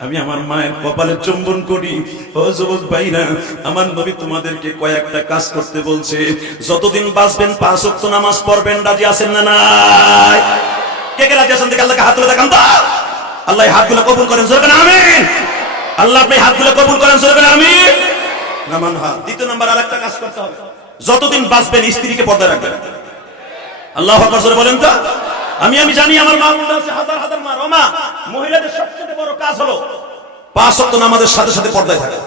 আমি আমার মায়ের কপালে চুম্বন করি। ও যুবক ভাইরা, আমার নবী তোমাদেরকে কয়েকটা কাজ করতে বলছে। যতদিন বাঁচবেন 5 ওয়াক্ত নামাজ পড়বেন, রাজি আছেন না নাই? কে কে রাজি আছেন? দেখে আল্লাহকে হাত তুলে দেখান তো। আল্লাহ হাতগুলো কবুল করেন, জোরে বলেন আমিন। আল্লাহ আপনি হাতগুলো কবুল করেন, জোরে বলেন আমিন। নামান হাত। দ্বিতীয় নাম্বার আরেকটা কাজ করতে হবে, যতদিন বাঁচবেন স্ত্রীকে পর্দায় রাখবেন। আল্লাহু আকবার, জোরে বলেন তো। আমি জানি আমার মা বোনরা আছে হাজার হাজার মা, রমা মহিলাদের সবচেয়ে বড় কাজ হলো 5 ওয়াক্ত নামাজের সাথে সাথে পর্দায় থাকা।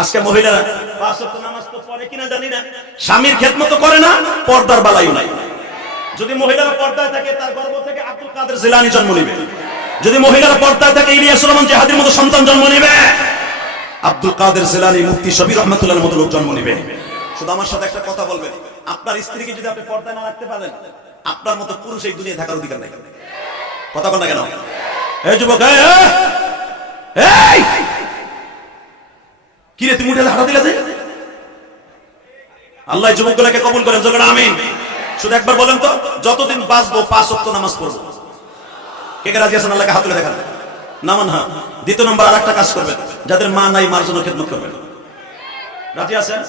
আজকে মহিলারা 5 ওয়াক্ত নামাজ তো পড়ে কিনা জানি না, স্বামীর খেদমত করে না, পর্দার বালাইও নাই। যদি মহিলারা পর্দায় থাকে, তার গর্ভ থেকে আব্দুল কাদের জিলানী জন্ম নেবে। যদি মহিলারা পর্দায় থাকে, ইলিয়াস রহমান জিহাদির মতো সন্তান জন্ম নেবে, আব্দুল কাদের জিলানী, মুফতি শফি রহমাতুল্লাহর মতো লোক জন্ম নেবে। শুধু আমার সাথে একটা কথা বলবেন, আপনার স্ত্রীকে যদি আপনি পর্দায় না রাখতে পারেন, আপনার মতো পুরুষ এই দুনিয়ায় থাকার অধিকার নাই। কথা বল না কেন? এই যুবক, এই কি রে তুমি উঠে হাঁটা দিলে যে? আল্লাহ যুবকগুলোকে কবুল করেন, জোরে আমিন। শুধু একবার বলেন তো, যতদিন বাঁচবো 5 ওয়াক্ত নামাজ পড়বো। কে কে রাজি আছেন? আল্লাহকে হাত তুলে দেখান। নামান হ্যাঁ। দ্বিতীয় নম্বর আরেকটা কাজ করবেন, যাদের মা নাই, মার জন্য খেদমত করবেন। রাজি আছেন?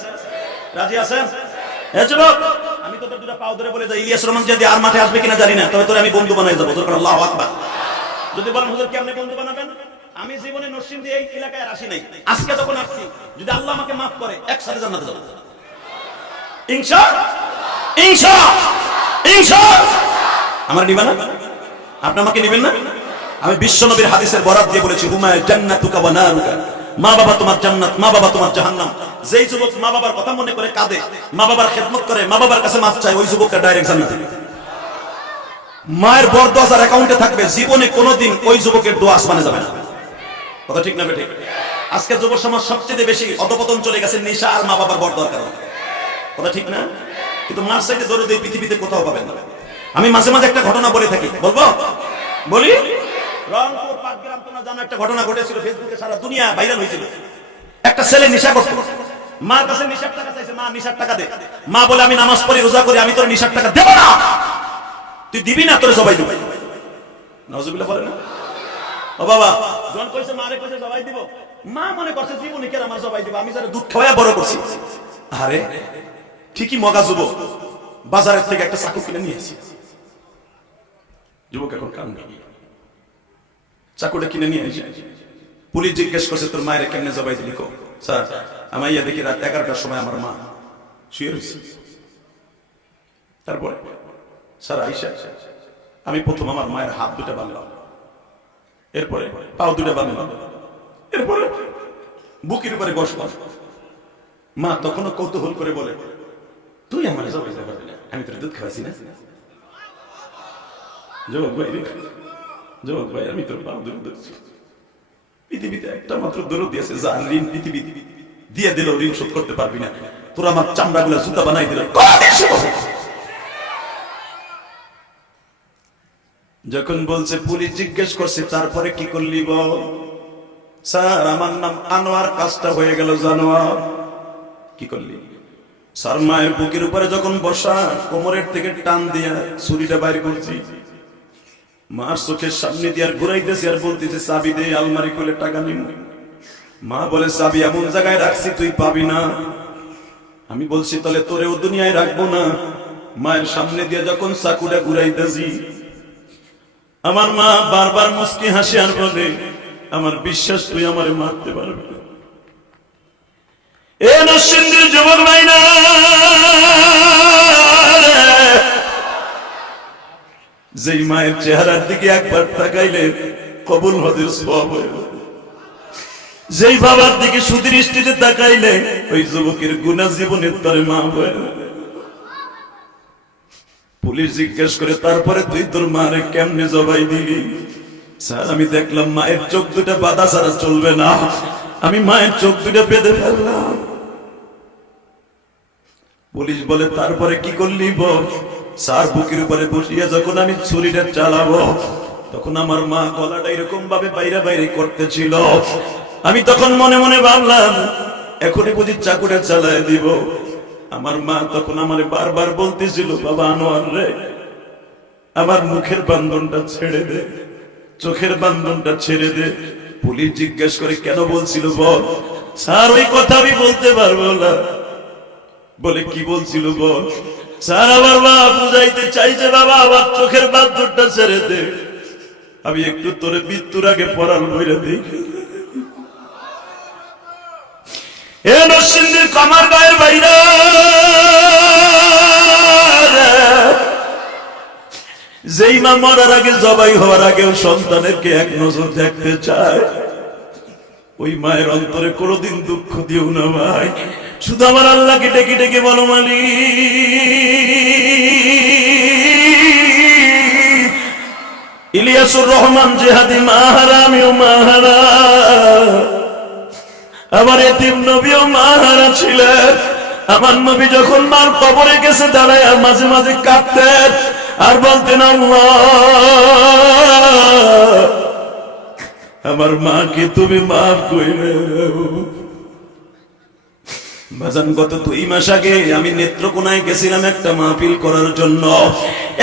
রাজি আছেন? এ যুবক, আমি তোদের দুটো পাও ধরে বলে যাই, ইলিয়াস রহমান যদি আর মাঠে আসবে কিনা জানি না, তবে তোরে আমি বন্ধু বানাই যাবো। তোর আল্লাহু আকবার। যদি বলেন হুজুর কেমনে বন্ধু বানাবেন? আমি জীবনে নরসিং দিয়ে এই এলাকায় আসি নাই, আজকে যখন আসছি, যদি আল্লাহ আমাকে মাফ করে, একসাথে জান্নাতে যাব ইনশাআল্লাহ। ইনশাআল্লাহ। আমার নিবেন না? আপনি আমাকে নিবেন না? আমি বিশ্ব নবীর হাদিসের বরাত দিয়ে বলেছি, হুমা জান্নাতুকা ওয়া নারুকা, মা বাবা তোমার জান্নাত, মা বাবা তোমার জাহান্নাম। যেই যুবক মা বাবার কথা মনে করে কাঁদে, মা বাবার খেদমত করে, মা বাবার কাছে মাফ চায়, ওই যুবকটা ডাইরেক্ট জান্নাতে। মায়ের বর 10,000 অ্যাকাউন্টে থাকবে, জীবনে কোনোদিন ওই যুবকের দোয়া আসমানে যাবে না। কথা ঠিক না বেঠিক? আজকে যুব সমাজ সবচেয়ে বেশি অধপতন চলে গেছে নেশা আর মা বাবার বর দরকার। কথা ঠিক না? কিন্তু মার চাইতে দরদ এই পৃথিবীতে কোথাও পাবেন না। আমি মাঝে মাঝে একটা ঘটনা বলে থাকি, বলবো? বলি। রংপুর পাটগ্রাম, তোমরা জানো একটা ঘটনা ঘটেছিল, ফেসবুকে সারা দুনিয়া ভাইরাল হয়েছিল। একটা ছেলে নেশা করত, মার কাছে নেশার টাকা চাইছে, মা নেশার টাকা দে। মা বলে, আমি নামাজ পড়ি, রোজা করি, আমি তোর নেশার টাকা দেব না। তুই দিবি না, তোরে জবাই দেব। নাউজুবিল্লাহ বলে না? ও বাবা, জন কইছে মারে কইছে জবাই দিব, মা মনে করছে জীবনে কেন আমার জবাই দিব, আমি যারা দুধ খাওয়ায়া বড় করছি। আরে ঠিকই মগা যুবক, বাজারের থেকে একটা চাকু কিনে নিয়েছি। যুবক এখন কান্দে, চাকুটা কিনে নিয়ে এসে পুলিশ জিজ্ঞেস করছে তোর মায়ের কেমনে জবাই দিলি? কো স্যার আমার ইয়া দেখি রাত 11টার সময় আমার মা শুয়ে রয়েছে। তারপরে স্যার আইসা আমি প্রথম আমার মায়ের হাত দুটা বাঁধলাম, এরপরে পাও দুটা বাঁধলাম, এরপরে বুকের উপরে বসলাম। মা তখনও কৌতূহল করে বলে তুই আমার জবাই দিতে পারবি না, আমি তোর দুধ খাওয়াছি না। যুবক ভাই রে, যুবক ভাই আমি তোর পাও দুটো ধরছি। পৃথিবীতে একটা মাত্র দরদ দিয়েছে যার ঋণ পৃথিবী দিয়ে দিল ঋণ শোধ করতে পারবি না। তোর আমার চামড়া গুলা জুতা বানাই দিল। যখন বলছে পুলিশ জিজ্ঞেস করছে তারপরে কি করলি বল? স্যার আমার নাম আনোয়ার, কাজটা হয়ে গেল জানোয়ার। কি করলি? স্যার মায়ের বুকের উপরে যখন বসা কোমরের থেকে টান দিয়া ছুরিটা বাইর করছি, মার চোখের সামনে দিয়ে আর ঘুরাইতেছি আর বলতেছে চাবি দে, আলমারি খুলে টাকা নিন। মা বলে চাবি এমন জায়গায় রাখছি তুই পাবি না। আমি বলছি তাহলে তোরেও দুনিয়ায় রাখবো না। মায়ের সামনে দিয়ে যখন চাকুটা ঘুরাইতেছি, আমার মা বারবার মুস্কি হাসি আর বলে আমার বিশ্বাস তুই আমারে মারতে পারবি না। এ নরসিংদীর যুবক ভাই না, যেই মায়ের চেহারার দিকে একবার তাকাইলে কবুল হতে সওয়াব হয়ে, যেই বাবার দিকে সুদৃষ্টিতে তাকাইলে ওই যুবকের গুনাহ জীবনের তরে মাফ হয়ে। পুলিশ জিজ্ঞেস করে তারপরে তুই তোর মারে কেমনে জবাই দিলি? স্যার আমি দেখলাম মায়ের চোখ দুটা বাঁধা ছাড়া চলবে না, আমি মায়ের চোখ দুটা বেঁধে ফেললাম। পুলিশ বলে তারপরে কি করলি বল? স্যার বুকের উপরে বসিয়ে যখন আমি ছুরিটা চালাবো তখন আমার মা গলাটা এরকম ভাবে বাইরে বাইরে করতেছিল। আমি তখন মনে মনে ভাবলাম এখনই বুঝি চাকুটা চালায় দিব। আমার মা তখন আমারে বারবার বলতেছিল বাবা আনোয়ার রে, আমার মুখের বান্ধনটা ছেড়ে দে, চোখের বান্ধনটা ছেড়ে দে। পুলিশ জিজ্ঞেস করে কেন বলছিল বল? স্যার ওই কথা আমি বলতে পারবো না। বলে কি বলছিল বল? স্যার আমার মা বুঝাইতে চাইছে বাবা আমার চোখের বান্ধনটা ছেড়ে দে, আমি একটু তোরে মৃত্যুর আগে পড়াল বইরা দিই। এ নরসিংদীর কামার গায়ের বাইরে যেই মা মরার আগে জবাই হওয়ার আগেও সন্তানেরকে এক নজর দেখতে চায়, ওই মায়ের অন্তরে কোনোদিন দুঃখ দিও না ভাই। শুধু আমার আল্লাহকে ডেকে ডেকে বলো মালিক ইলিয়াসুর রহমান জেহাদি মাহারা, আমিও মাহারা, আমার এতিম নবীও মাহারা ছিলেন। আমার নবী যখন মার কবরে গেছে দাঁড়ায় আর মাঝে মাঝে কাঁদতেন আর বলতেন আল্লাহ আমার মাকে তুমি মাফ কইরে। বাজান গত 2 মাস আগে আমি নেত্রকোনায় গেছিলাম একটা মাহফিল করার জন্য।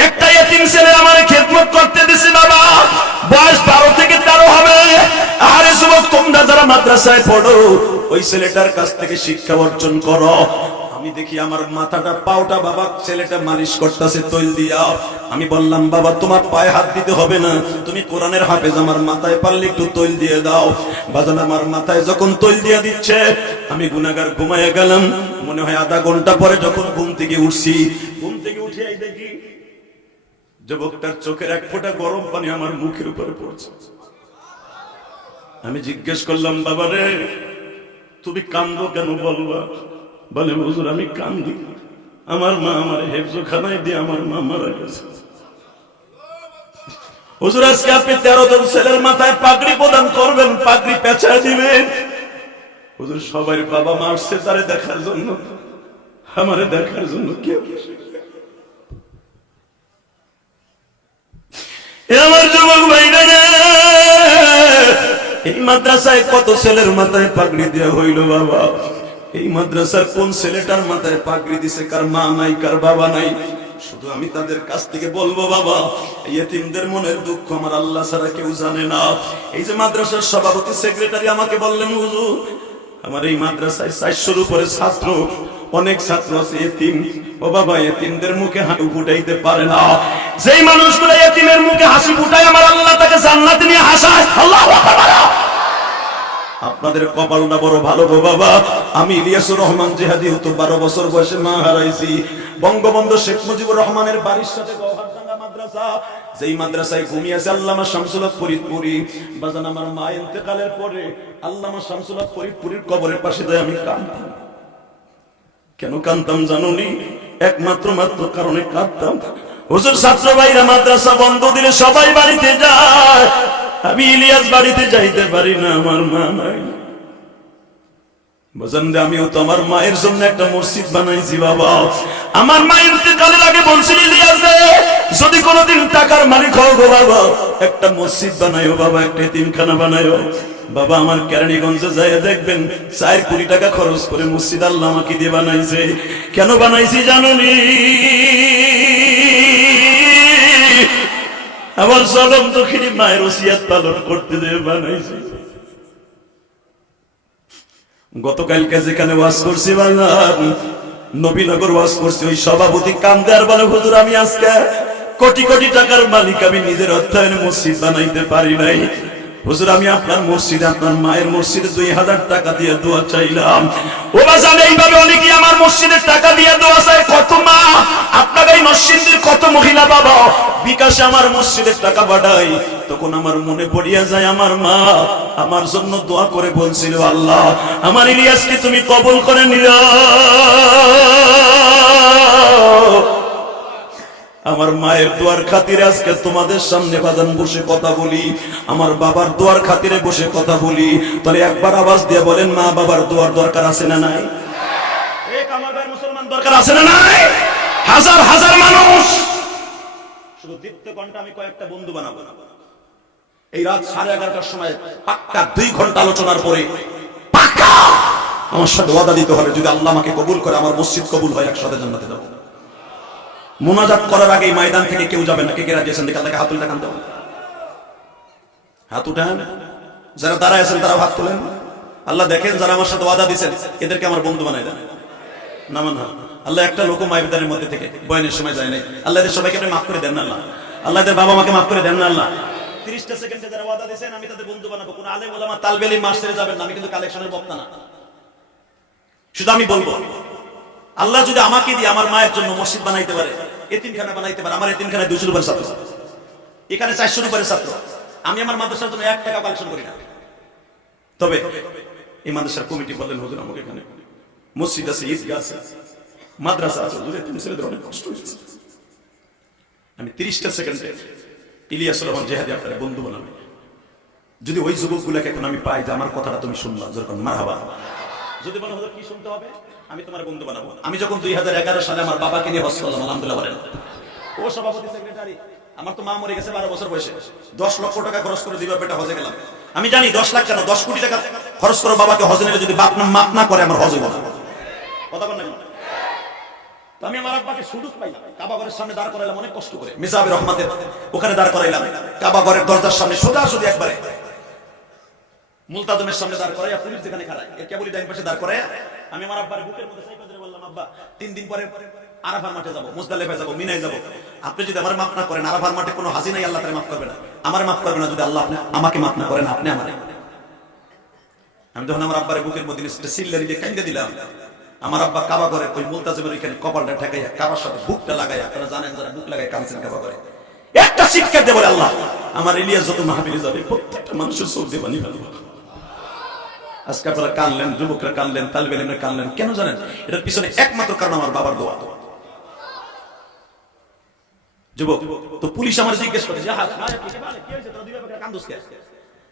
একটা এতিম ছেলে আমার খেদমত করতে দিছে বাবা, বয়স 12 থেকে 13 হবে। আরে যুবক তোমরা যারা মাদ্রাসায় পড়ো ওই ছেলেটার কাছ থেকে শিক্ষা অর্জন করো। আমি দেখি আমার মাথাটা পাওটা বাবা ছেলেটা মালিশ করতেছে তৈল দিয়া। আমি বললাম বাবা তোমার পায়ে হাত দিতে হবে না, তুমি কোরআনের হাফেজ, আমার মাথায় পারলে একটু তৈল দিয়ে দাও। বাজান আমার মাথায় যখন তৈল দিয়ে দিচ্ছে আমি গুনাহগার ঘুমাইয়া গেলাম। মনে হয় আধা ঘন্টা পরে যখন ঘুম থেকে উঠছি, ঘুম থেকে উঠে দেখি যুবকটার চোখের এক ফোঁটা গরম পানি আমার মুখের উপরে পড়ছে। আমি জিজ্ঞেস করলাম বাবা রে তুমি কান্দো কেন বলবা? বলে হুজুর আমি কান্দি, আমার মা আমার হেফজখানায় দিয়ে আমার মা মারা গেছে। হুজুর আজকে আপনি 13 জন ছেলের মাথায় পাগড়ি প্রদান করবেন, পাগড়ি পেঁচা দিবেন। হুজুর সবাই বাবা মা আসছে তারে দেখার জন্য, আমারে দেখার জন্য কেউ। আমার যুবক ভাইরা রে, এই মাদ্রাসায় কত ছেলের মাথায় পাগড়ি দেওয়া হইল বাবা। এই মাদ্রাসার কোন ছেলেটার মাথায় পাগড়ি দিছে কার মা নাই কার বাবা নাই? শুধু আমি তাদের কাছ থেকে বলবো বাবা এই এতিমদের মনের দুঃখ আমার আল্লাহ ছাড়া কেউ জানে না। এই যে মাদ্রাসার সভাপতি সেক্রেটারি আমাকে বললেন হুজুর আমার এই মাদ্রাসায় 400-র উপরে ছাত্র, অনেক ছাত্র আছে এতিম। ও বাবা, এতিমদের মুখে হাসি ফুটাইতে পারে না। যেই মানুষগুলো এতিমের মুখে হাসি ফুটায়, আমার আল্লাহ তাকে জান্নাতে নিয়ে হাসায়। আল্লাহু আকবার। আপনাদের কপালটা বড় ভালো গো বাবা। আমি ইলিয়াসুর রহমান জিহাদি তো 12 বছর বয়সে মা হারাইছি। বঙ্গবন্ধু শেখ মুজিবুর রহমানের বাড়ির সাথে গওহারডাঙ্গা মাদ্রাসা, যেই মাদ্রাসায় ঘুমিয়েছে আল্লামা শামসুল হক ফরিদপুরি। বাজান, আমার মা ইন্তেকালের পরে আল্লামা শামসুল হক ফরিদপুরির কবরের পাশে যায় আমি কাঁদতাম। কেন কাঁদতাম জানুনি? একমাত্র কারণে কাঁদতাম, হুজুর ছাত্র ভাইরা মাদ্রাসা বন্ধ দিলে সবাই বাড়িতে যায়, আমি ইলিয়াস বাড়িতে যাইতে পারি না, আমার মা নাই। আমিও তো আমার মায়ের জন্য একটা মসজিদ বানাইছি বাবা। আমার মা ইন্তেকালের আগে বলছিল, ইলিয়াস যদি কোনোদিন টাকার মালিক হও গো বাবা, একটা মসজিদ বানাইও বাবা, একটা এতিমখানা বানাইও বাবা। আমার কেরানীগঞ্জে যায় দেখবেন 4 কোটি টাকা খরচ করে মসজিদ আল্লাহ আমাকে দিয়ে বানাইছে। কেন বানাইছি জানুনি? আমার জনম দুঃখিনী মায়ের ওসিয়াত পালন করতে দিয়ে বানাইছি। গতকালকে যেখানে ওয়াজ করছি বাজার, নবীনগর ওয়াজ করছি, ওই সভাপতি কান্দে আর বলে, হুজুর আমি আজকে কোটি কোটি টাকার মালিক, আমি নিজের অর্থায়নে মসজিদ বানাইতে পারি নাই। হুজুর আমি আপনার মসজিদে, আপনার মায়ের মসজিদে 2000 টাকা দিয়ে দোয়া চাইলাম। ও বাজান, এইভাবে অনেকেই আমার মসজিদের টাকা দিয়ে দোয়া চায়। কত মা আপনার এই মসজিদের, কত মহিলা বাবা বিকাশে আমার মসজিদের টাকা পাঠাই। তখন আমার মনে পড়িয়া যায়, আমার মা আমার জন্য দোয়া করে বলছিল, আল্লাহ আমার ইলিয়াসকে তুমি কবুল করে নিও। আমার মায়ের দোয়ার খাতিরে আজকে তোমাদের সামনে বাজান বসে কথা বলি, আমার বাবার দোয়ার খাতিরে বসে কথা বলি। তাহলে একবার আওয়াজ দিয়ে বলেন, মা বাবার দোয়ার দরকার আছে না নাই? এক আমার ভাই মুসলমান দরকার আছে না নাই? হাজার হাজার মানুষ শুধু দীপ্ত ঘন্টা আমি কয়েকটা বন্ধু বানাবো। এই রাত 11:30টার সময় পাক্কা 2 ঘন্টা আলোচনার পরে পাক্কা আমার সাথে ওয়াদা দিতে হবে, যদি আল্লাহ আমাকে কবুল করে, আমার মসজিদ কবুল হয়, একসাথে জান্নাতে যাব। মুনাজাত করার আগে ময়দান থেকে কেউ যাবে না। কে কে রাজি আছেন? দেখে আল্লাহকে হাত তুলে টানতে হবে। হাত উঠান, যারা দাঁড়ায় আছেন তারা হাত তোলেন। আল্লাহ দেখেন, যারা আমার সাথে ওয়াদা দিয়েছেন এদেরকে আমার বন্ধু বানাই দেন। না মানা আল্লাহ একটা লোক মাইবিদানের মধ্যে থেকে বয়ানের সময় যায় নাই। আল্লাহ এদের সবাইকে আপনি মাফ করে দেন না আল্লাহ। আল্লাহ এদের বাবা মাকে মাফ করে দেন না আল্লাহ। 30টা সেকেন্ডে যারা ওয়াদা দিয়েছেন আমি তাদের বন্ধু বানাবো। কোন আলেম ওলামা তালবে ইলম মাস ছেড়ে যাবেন না। আমি কিন্তু কালেকশনের বক্তা না। শুধু আমি বলবো, আল্লাহ যদি আমাকে দিয়ে আমার মায়ের জন্য মসজিদ বানাইতে পারে, এতিমখানা বানাইতে পারে। আমার এতিমখানায় 200-র উপরে ছাত্র, এখানে 400-র উপরে ছাত্র। আমি আমার মাদ্রাসার জন্য 1 টাকা কালেকশন করি না। তবে এই মাদ্রাসার কমিটি বললেন, হুজুর আমাকে এখানে মসজিদ আছে, ঈদগাহ আছে, মাদ্রাসা আছে, হুজুর এতিম ছেলেদের অনেক কষ্ট হয়েছে। আমি 30টা সেকেন্ডে ইলিয়াসুর রহমান জিহাদি আপনার বন্ধু বানাবে। যদি ওই যুবকগুলোকে এখন আমি পাই যে আমার কথাটা তুমি শুনলা, যেরকম মারহাবা। যদি বলো হুজুর কি শুনতে হবে, আমি তোমার বন্ধু বানাবো। আমি যখন 2011 সালে আমার বাবাকে নিয়ে হজ করলাম, আলহামদুলিল্লাহ বলেন, ও সভাপতি সেক্রেটারি, আমার তো মা মরে গেছে 12 বছর বয়সে, 10 লক্ষ টাকা খরচ করে দিবার বেটা হজে গেলাম। আমি জানি 10 লাখ কেন, 10 কোটি টাকা খরচ করে বাবাকে হজে নিলে যদি বাপ না মাপ না করে আমার হজ হইব না। কথা বল না। তো আমি আমার আব্বাকে সুযোগ পাইলাম, কাবা ঘরের সামনে দাঁড় করাইলাম অনেক কষ্ট করে, মিজাবের রহমাতের ওখানে দাঁড় করাইলাম, কাবা ঘরের দরজার সামনে সোজাসুজি একবারে মুলতাজমের সামনে দাঁড় করাইয়া, পুলিশ যেখানে খাড়ায় এর কেবলই ডাইন পাশে দাঁড় করাইয়া আমি আমার আব্বার বুকের মধ্যে চাইপা ধরে বললাম, আব্বা 3 দিন পরে আরাফার মাঠে যাবো, মুজদালিফায় যাবো, মিনায় যাবো। আপনি যদি আমার মাফ না করেন, আরাফার মাঠে কোনো হাজি নাই, আল্লাহ তাআলা মাফ করবে না। আমার মাফ করবে না যদি আল্লাহ আপনি আমাকে মাফ না করেন, আপনি আমারে। আমি যখন আমার আব্বার বুকের মধ্যে সিল্লারি দিয়ে কাইন্দে দিলাম, আমার আব্বা কাবা করে ওই মুলতাজিমের ওইখানে কপালটা ঠেকাইয়া কাবার সাথে বুকটা লাগাইয়া, আপনারা জানেন যারা বুক লাগায় কাঁদছেন কাবা করে, একটা শিক্ষা দিয়ে বলে, আল্লাহ আমার ইলিয়াস যত মাহফিলে যাবে প্রত্যেকটা মানুষের চোখ দিয়ে পানি ফেলবো। আজকে আপনারা কানলেন, যুবকরা কানলেন, তালিবে ইলমরা কানলেন, কেন জানেন? এটার পিছনে একমাত্র কারণ আমার বাবার দোয়া। যুবক তো পুলিশ আমার জিজ্ঞেস করে যে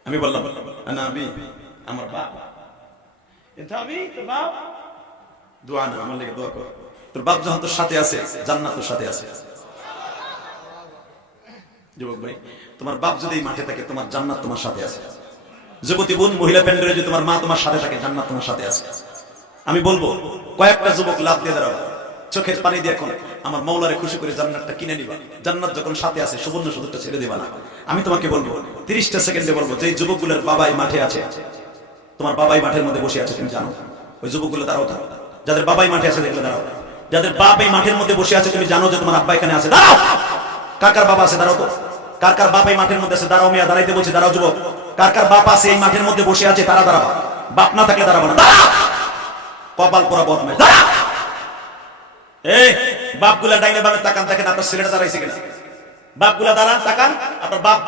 আমি বললাম না, আমি আমার বাপ, আমি তোর বাপ, দোয়া না আমার লেগে দোয়া কর, তোর বাপ যখন তোর সাথে আছে জান্নাত তোর সাথে আছে। যুবক ভাই, তোমার বাপ যদি এই মাঠে থাকে, তোমার জান্নাত তোমার সাথে আছে। যুবতী বোন, মহিলা প্যান্ডেলে যদি তোমার মা তোমার সাথে থাকে, জান্নাত তোমার সাথে আছে। আমি বলবো কয়েকটা যুবক লাভ দিয়ে দাঁড়াবো, চোখের পানি দিয়ে এখন আমার মাওলারে খুশি করে জান্নাতটা কিনে নিবা। জান্নাত যখন সাথে আছে, সুবর্ণ সুযোগটা ছেড়ে দিবা না। আমি তোমাকে বলবো 30টা সেকেন্ডে বলবো, যে যুবকগুলোর বাবা এই মাঠে আছে, তোমার বাবাই মাঠের মধ্যে বসে আছে, তুমি জানো। ওই যুবকগুলো দাঁড়াও, যাদের বাবাই মাঠে আছে দেখলে দাঁড়াও। যাদের বাপ এই মাঠের মধ্যে বসে আছে, তুমি জানো যে তোমার আব্বা এখানে আছে, দাঁড়াও। কার কার বাবা আছে দাঁড়াও তো। কার কার বাপ এই মাঠের মধ্যে আছে দাঁড়াও। মিয়া দাঁড়াইতে বলছি, দাঁড়াও যুবক। কার কার বাপ আছে এই মাঠের মধ্যে বসে আছে, তারা দাঁড়াবা। বাপ না থাকলে দাঁড়াবো না, দাঁড়াও। কপাল পোড়া বদমাইশ, দাঁড়াও। এই বাপগুলা ডাইনে বামে তাকান, দেখেন আপনার ছেলেটা দাঁড়াইছে কিনা। বাপগুলা দাঁড়ান, তাকান আপনার বাপ।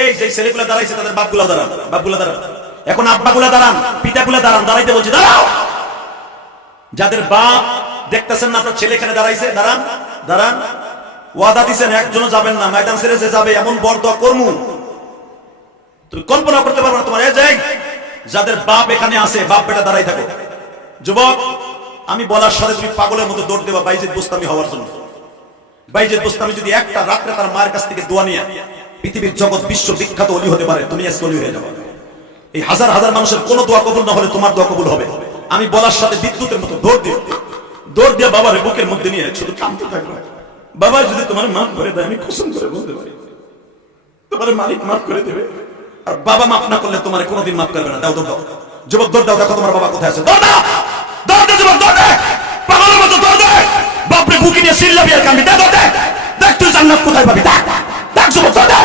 এই যে ছেলেগুলা দাঁড়াইছে তাদের বাপগুলা দাঁড়ান, বাপগুলা দাঁড়ান। এখন আব্বাগুলা দাঁড়ান, পিতাগুলা দাঁড়ান, দাঁড়াইতে বলছি, দাঁড়াও। যাদের বাপ দেখতেছেন না আপনার ছেলে এখানে দাঁড়াইছে, দাঁড়ান, দাঁড়ান। ওয়াদা দিছেন একজনও যাবেন না, ময়দান ছেড়ে যে যাবে এমন বরদোয়া করমু তুমি কল্পনা করতে পারবে না তোমার। এই যে যাদের বাপ এখানে আছে, বাপ বেটা দাঁড়াই থাকো। যুবক, আমি বলার সাথে তুমি পাগলের মতো দৌড় দেবা বাইজিদ বুস্তামি হওয়ার জন্য। বাইজিদ বুস্তামি যদি একটা রাত্রে তার মায়ের কাছ থেকে দোয়া নিয়ে পৃথিবীর জগৎ বিশ্ব বিখ্যাত ওলি হতে পারে, তুমি আজকে ওলি হয়ে যাবে। এই হাজার হাজার মানুষের কোন দোয়া কবুল না হলে তোমার দোয়া কবুল হবে। আমি বলার সাথে বিদ্যুতের মতো দৌড় দিয়ে বাবার বুকের মধ্যে নিয়ে শুধু কাঁদতে থাকবে। বাবা যদি তোমার মাফ করে দেয়, আমি কসম করে বলতে পারি তোমার মালিক মাফ করে দেবে। আর বাবা মাফ না করলে তোমার কোনোদিন মাফ করবে না। দাও দাও, যুবক দৌড় দাও, দেখো তোমার বাবা কোথায় আছে। দৌড় দাও, দৌড় দে যুবক, দৌড় দে, পাগলের মতো দৌড় দে। বাপরে বুকে নিয়ে চিল্লাবি আর কাঁদবি। দে দৌড় দে, দেখ তুই জান্নাত কোথায় পাবি। দেখ দেখ যুবক, দৌড় দে,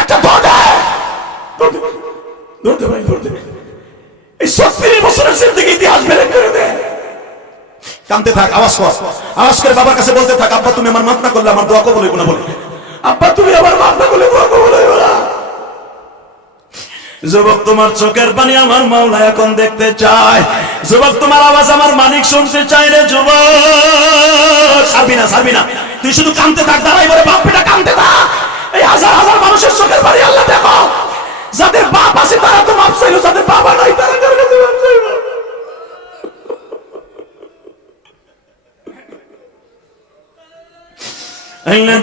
একটা দৌড় দে, দৌড় দে, দৌড় দে ভাই, দৌড় দে। এই 36 বছরের জিন্দেগি ইতিহাস বের করে দে। কাঁদতে থাক, আওয়াজ কর, আওয়াজ করে বাবার কাছে বলতে থাক, আব্বা তুমি আমার মাফ না করলে আমার দোয়া কবুল হইব না বলে। আব্বা তুমি আমার মাফ না করলে দোয়া কবুল হইব না। যুবক, তোমার চোখের পানি আমার মাওলা এখন দেখতে চায়। যুবক, তোমার আওয়াজ আমার মালিক শুনতে চায় রে যুবক। ছাড়বি না, ছাড়বি না, তুই শুধু কাঁদতে থাক, দাঁড়াই বলে বাপ বেটা কাঁদতে থাক। এই হাজার হাজার মানুষের চোখের পানি আল্লাহ দেখো। যাদের বাপ আছে তারা তো মাফ চাইলো, যাদের বাবা নাই তারা কার কাছে মাফ চাইলো।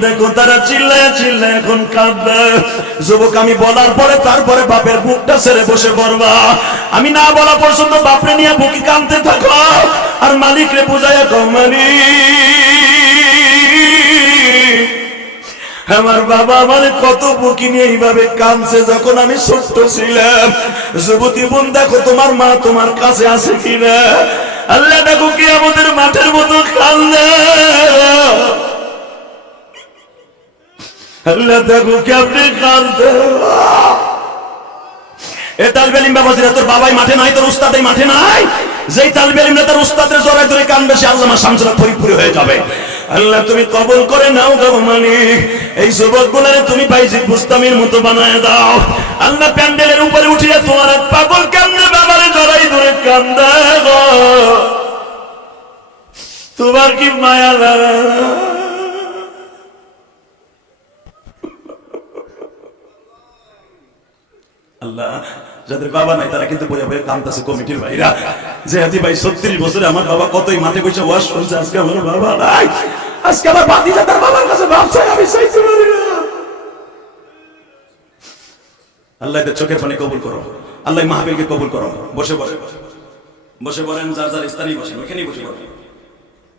দেখো তারা চিল্লায় চিল্লায় এখন কাঁদবে। যুবক, আমি বলার পরে তারপরে বাপের বুকটা ছেড়ে বসে পড়বা। আমি না বলা পর্যন্ত বাপরে নিয়ে বুকি কাঁদতে থাকো আর মালিকরে বুঝাইয়া কও, মালিক আমার বাবা আমার কত বুকি নিয়ে এইভাবে কাঁদছে যখন আমি ছোট্ট ছিলাম। যুবতী বোন, দেখো তোমার মা তোমার কাছে আছে কিনা। আল্লাহ দেখো কি আমাদের মাঠের মতো কাঁদে। আল্লাহ দেখো কি আপনি কাঁদতে। এ তালবে ইলম বাবাজিরা, তোর বাবাই মাঠে নাই, তোর উস্তাদ এই মাঠে নাই। যেই তালবে ইলমরা তার উস্তাদের জড়ায় ধরে কাঁদবে, সে আল্লামা শামসুল্লাহ ফরিদপুরি হয়ে যাবে। আল্লাহ তুমি কবুল করে নাও গো মালিক। এই যুবকগুলোরে তুমি বাইজিদ বুস্তামির মতো বানায় দাও। আল্লাহ প্যান্ডেলের উপরে উঠিয়ে তোমার পাগল কান্দে বাবারে জড়াই ধরে কান্দে গো। তোমার কি মায়া লাগে। আল্লাহ, যাদের বাবা নাই তারা কিন্তু বইয়া বইয়া কাঁদতেছে কমিটির ভাইরা। যে হাতি ভাই 36 বছরে আমার বাবা কতই মাঠে বসে ওয়াজ শুনছে, আজকে আমার বাবা নাই। আজকে আমার ভাতিজা তার বাবার কাছে মাপ চাই, আমি চাইতে পারি না। আল্লাহ এদের চোখের পানি কবুল করো। আল্লাহ মাহফিলকে কবুল করো। বসে বসে বসে বলেন, যার যার স্থানেই বসেন, ওইখানেই বসে বলেন।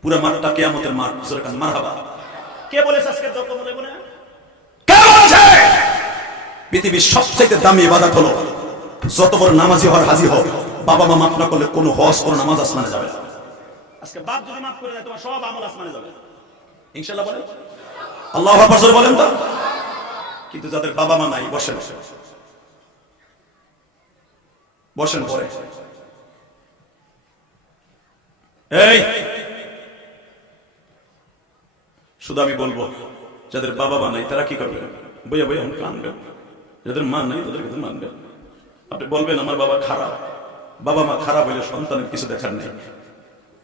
পুরো মাঠটা কিয়ামতের মাঠ। মারহাবা। কে বলেছে আজকে দোয়া কবুল হবে না? কে বলেছে? পৃথিবীর সবচেয়ে দামি ইবাদত হলো যত বড় নামাজি হওয়ার হাজি হোক, বাবা মা মাফ না করলে কোনো হজ কোনো নামাজ আসমানে যাবে না। আজকে বাপ যদি মাফ করে দেয় তোমার সব আমল আসমানে যাবে ইনশাআল্লাহ। বলেন আল্লাহু আকবার জোরে বলেন তো। কিন্তু যাদের বাবা মা নাই, বসেন বসেন পরে। এই শুধু আমি বলবো, যাদের বাবা মা নাই তারা কি করবে? বইয়া বইয়া কানবে। যাদের মা নাই তাদের কাছে মানবে। আপনি বলবেন আমার বাবা খারাপ। বাবা মা খারাপ হইলে সন্তানের কিছু দেখার নেই।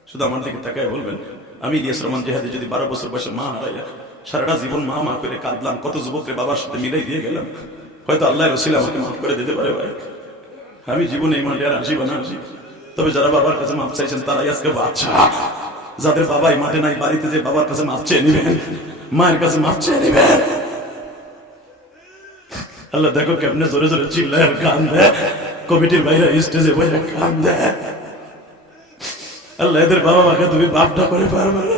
শুধু আমার দিকে তাকায় বলবেন, আমি ইলিয়াস রহমান জিহাদি যদি 12 বছর বয়সে মা হারাইয়া সারাটা জীবন মা মা করে কাঁদলাম, কত যুবককে বাবার সাথে মিলাই দিয়ে গেলাম, হয়তো আল্লাহ রসুল আমাকে মাফ করে দিতে পারে ভাই। আমি জীবনে এই মাঠে আর আসি বা না আসি, তবে যারা বাবার কাছে মাফ চাইছেন তারাই আজকে বাচ্চা। যাদের বাবাই মাঠে নাই, বাড়িতে যে বাবার কাছে মাফ চেয়ে নিবেন, মায়ের কাছে মাফ চেয়ে নিবেন। আল্লাহ দেখো কেমনে জোরে জোরে চিল্লায় আর কান্দে। কমিটির বাইরে স্টেজে বসে কান্দে। আল্লাহ এদের বাবা মাকে তুমি বাপটা করে পারবে না।